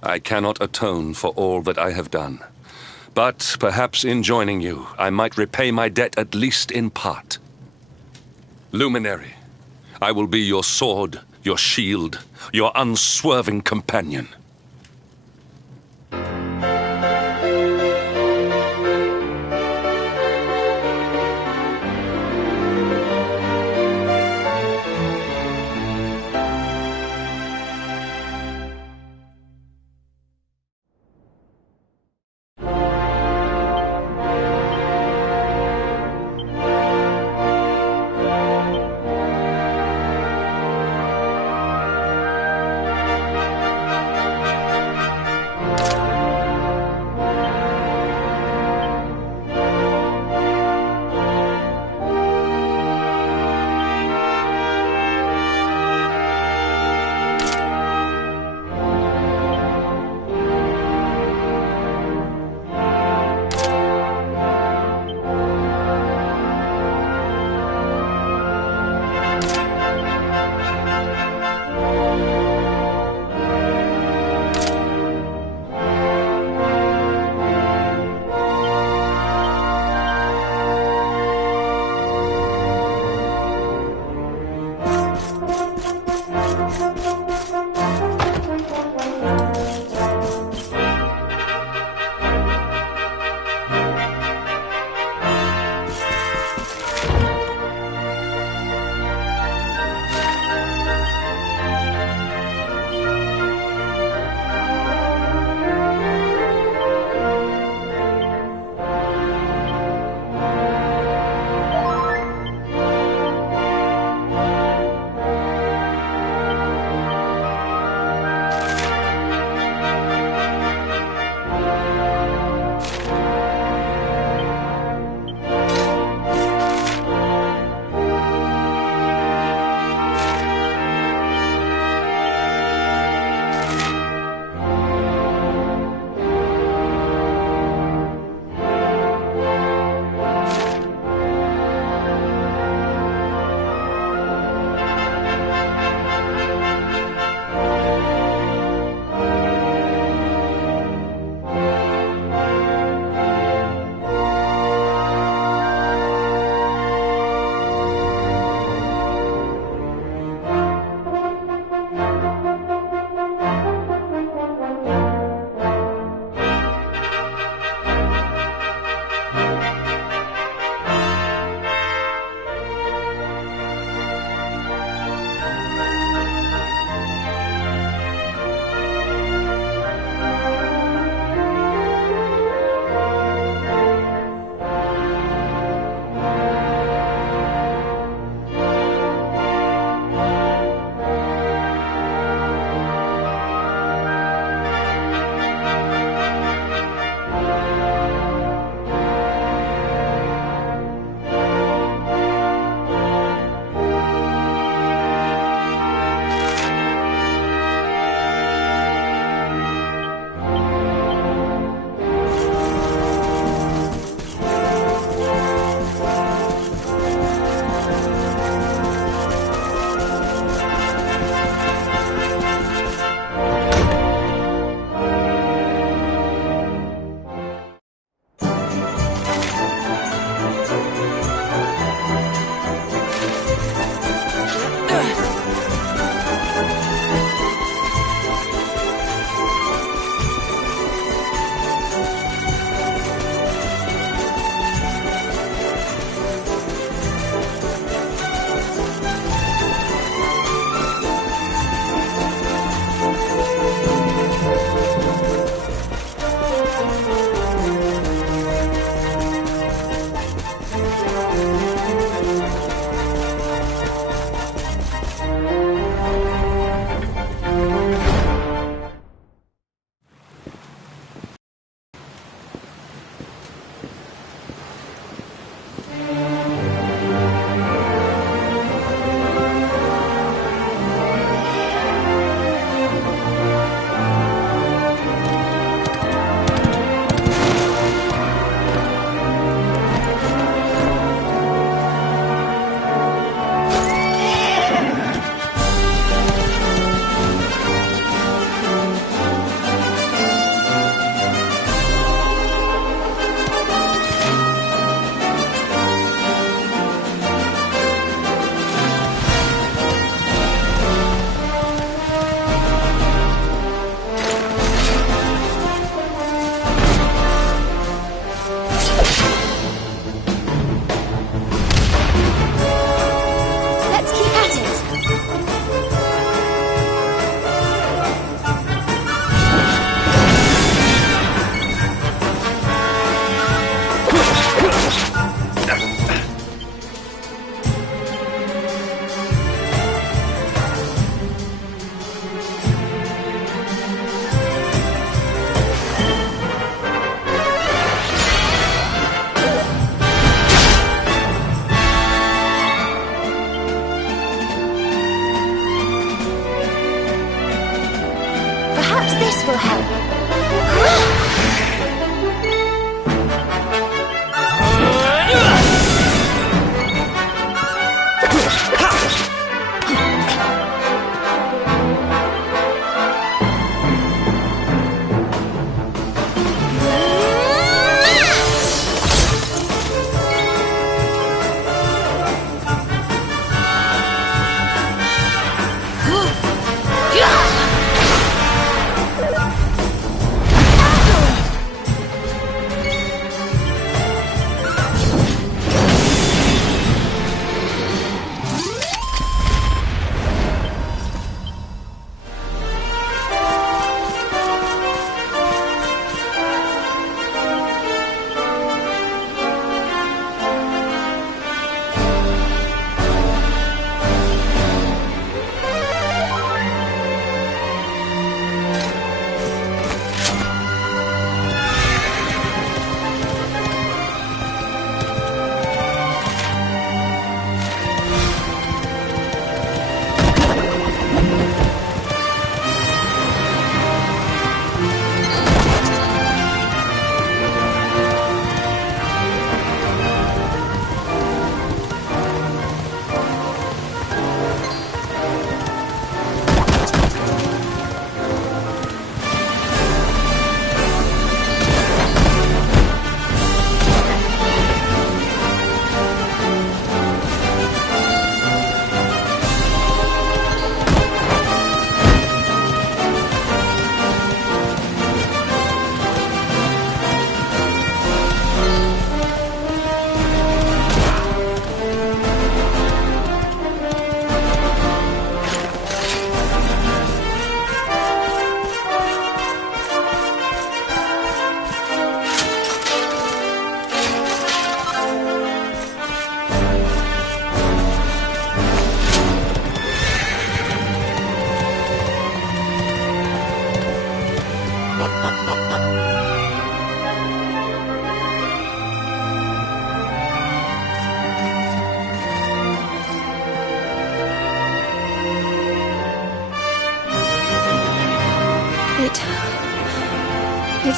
I cannot atone for all that I have done, But perhaps in joining you, I might repay my debt at least in part. Luminary, I will be your sword, your shield, your unswerving companion.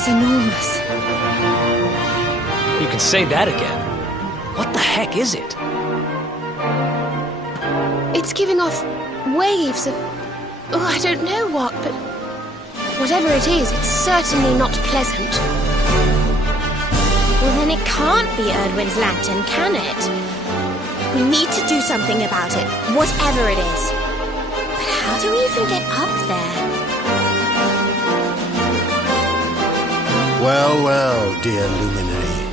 It's enormous. You can say that again. What the heck is it? It's giving off waves of... Oh, I don't know what, but... Whatever it is, it's certainly not pleasant. Well, then it can't be Erdwin's lantern, can it? We need to do something about it, whatever it is. But how do we even get up there? Well, well, dear luminary.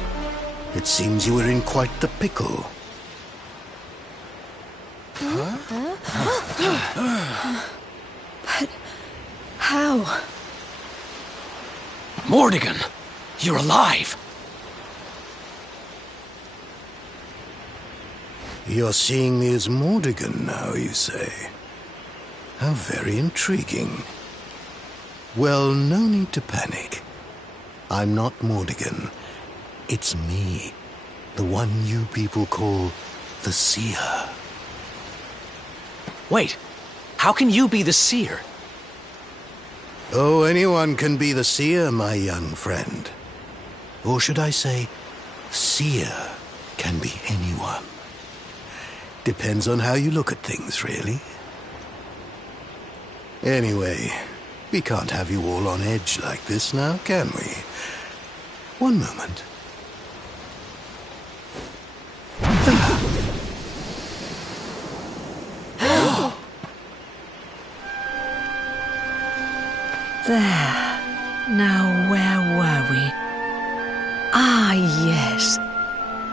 It seems you were in quite the pickle. But how? Mordigan! You're alive! You're seeing me as Mordigan now, you say? How very intriguing. Well, no need to panic. I'm not Mordigan. It's me, the one you people call the Seer. Wait, how can you be the Seer? Oh, anyone can be the Seer, my young friend. Or should I say, Seer can be anyone. Depends on how you look at things, really. Anyway, we can't have you all on edge like this now, can we? One moment. There. Now, where were we? Ah, yes.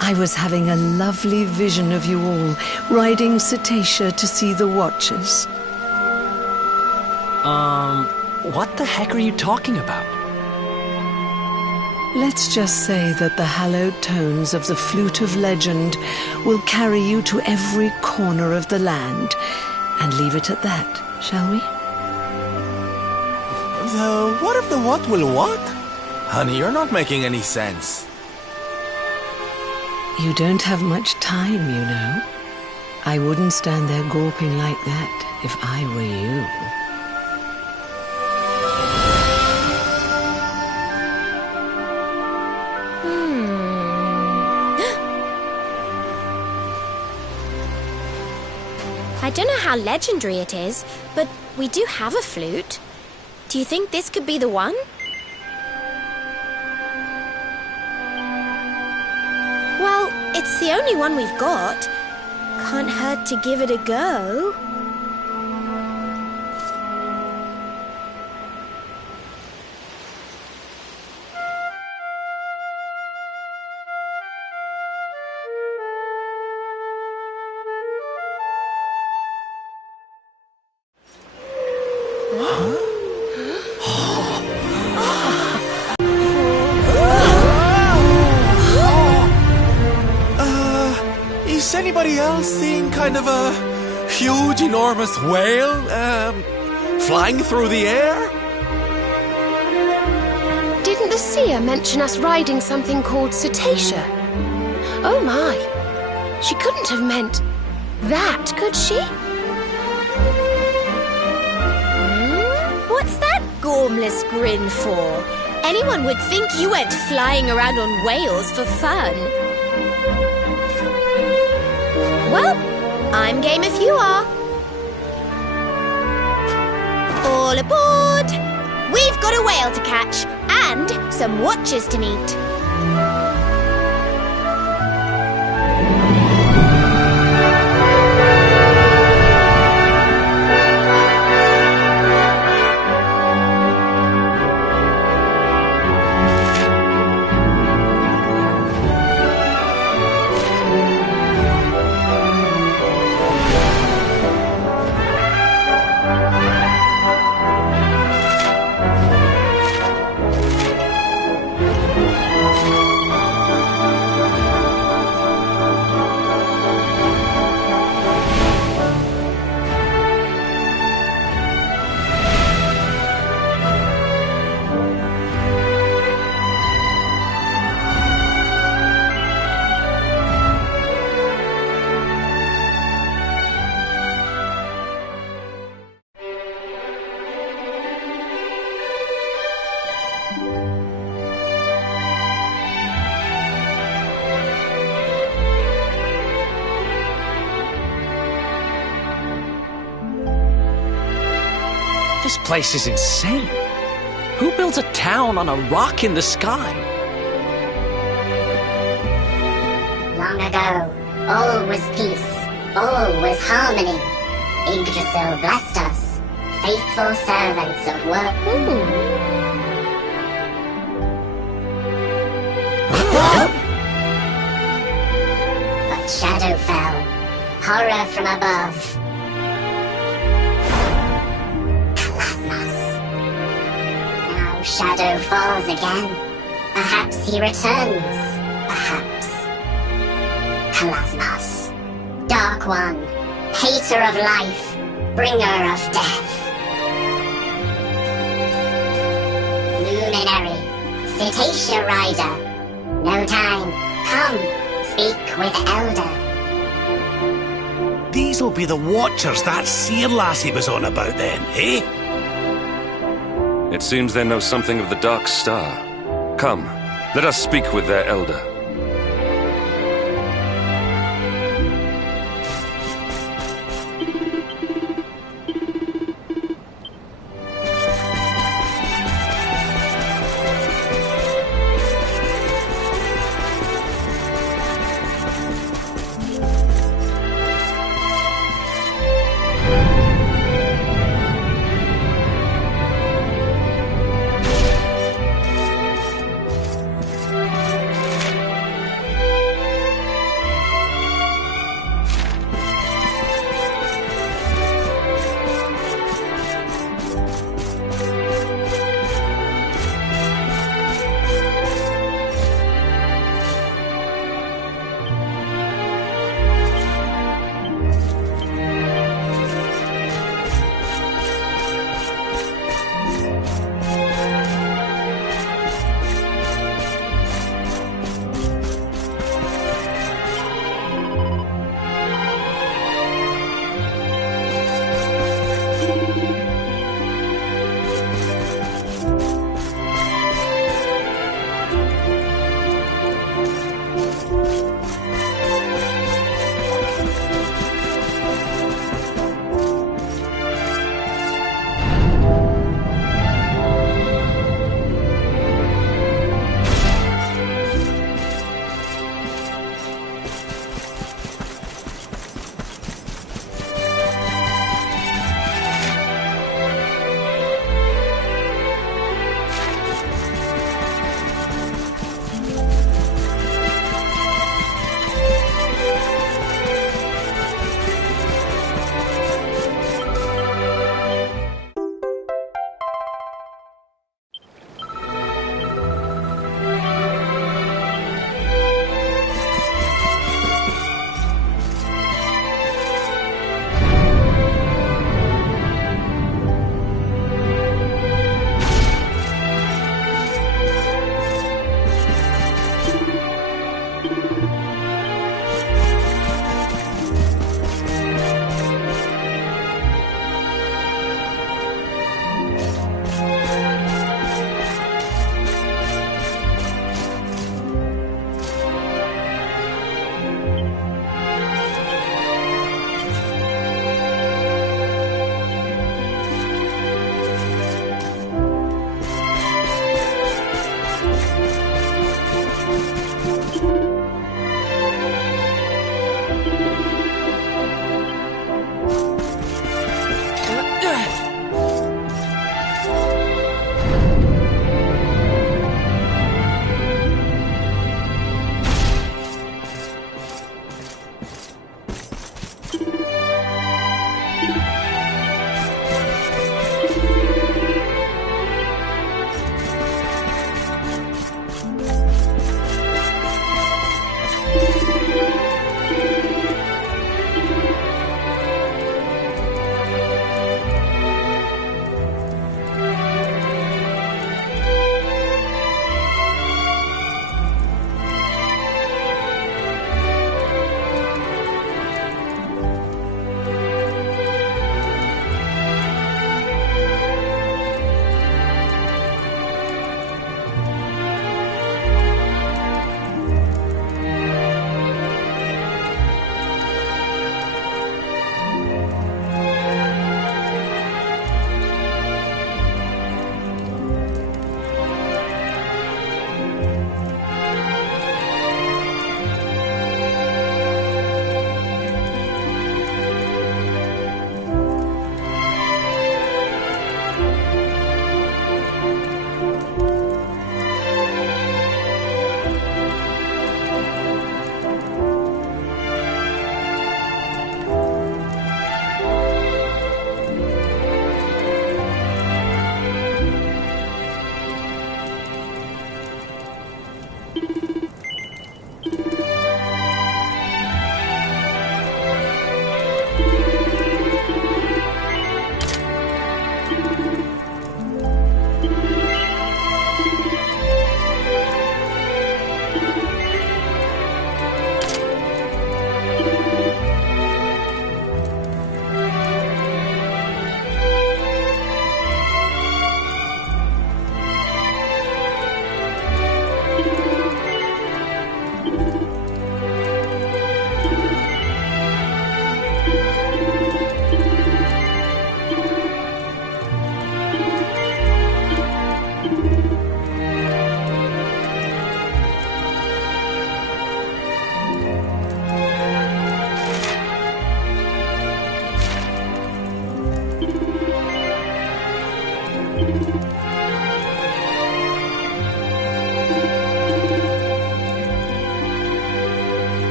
I was having a lovely vision of you all, riding Cetacea to see the Watchers. What the heck are you talking about? Let's just say that the hallowed tones of the Flute of Legend will carry you to every corner of the land, and leave it at that, shall we? What if the what will what? Honey, you're not making any sense. You don't have much time, you know. I wouldn't stand there gawping like that if I were you. I don't know how legendary it is, but we do have a flute. Do you think this could be the one? Well, it's the only one we've got. Can't hurt to give it a go. Is anybody else seeing kind of a huge, enormous whale, flying through the air? Didn't the seer mention us riding something called Cetacea? Oh my! She couldn't have meant that, could she? What's that gormless grin for? Anyone would think you went flying around on whales for fun. Well, I'm game if you are. All aboard! We've got a whale to catch and some watchers to meet. This place is insane. Who builds a town on a rock in the sky? Long ago, all was peace, all was harmony. Yggdrasil blessed us, faithful servants of work. But shadow fell, horror from above. Now shadow falls again. Perhaps he returns. Perhaps. Kalasmas, Dark One, hater of life, bringer of death. Luminary, Cetacea Rider. No time. Come, speak with Elder. These'll be the Watchers that seer lassie was on about then, eh? It seems they know something of the Dark Star. Come, let us speak with their elder.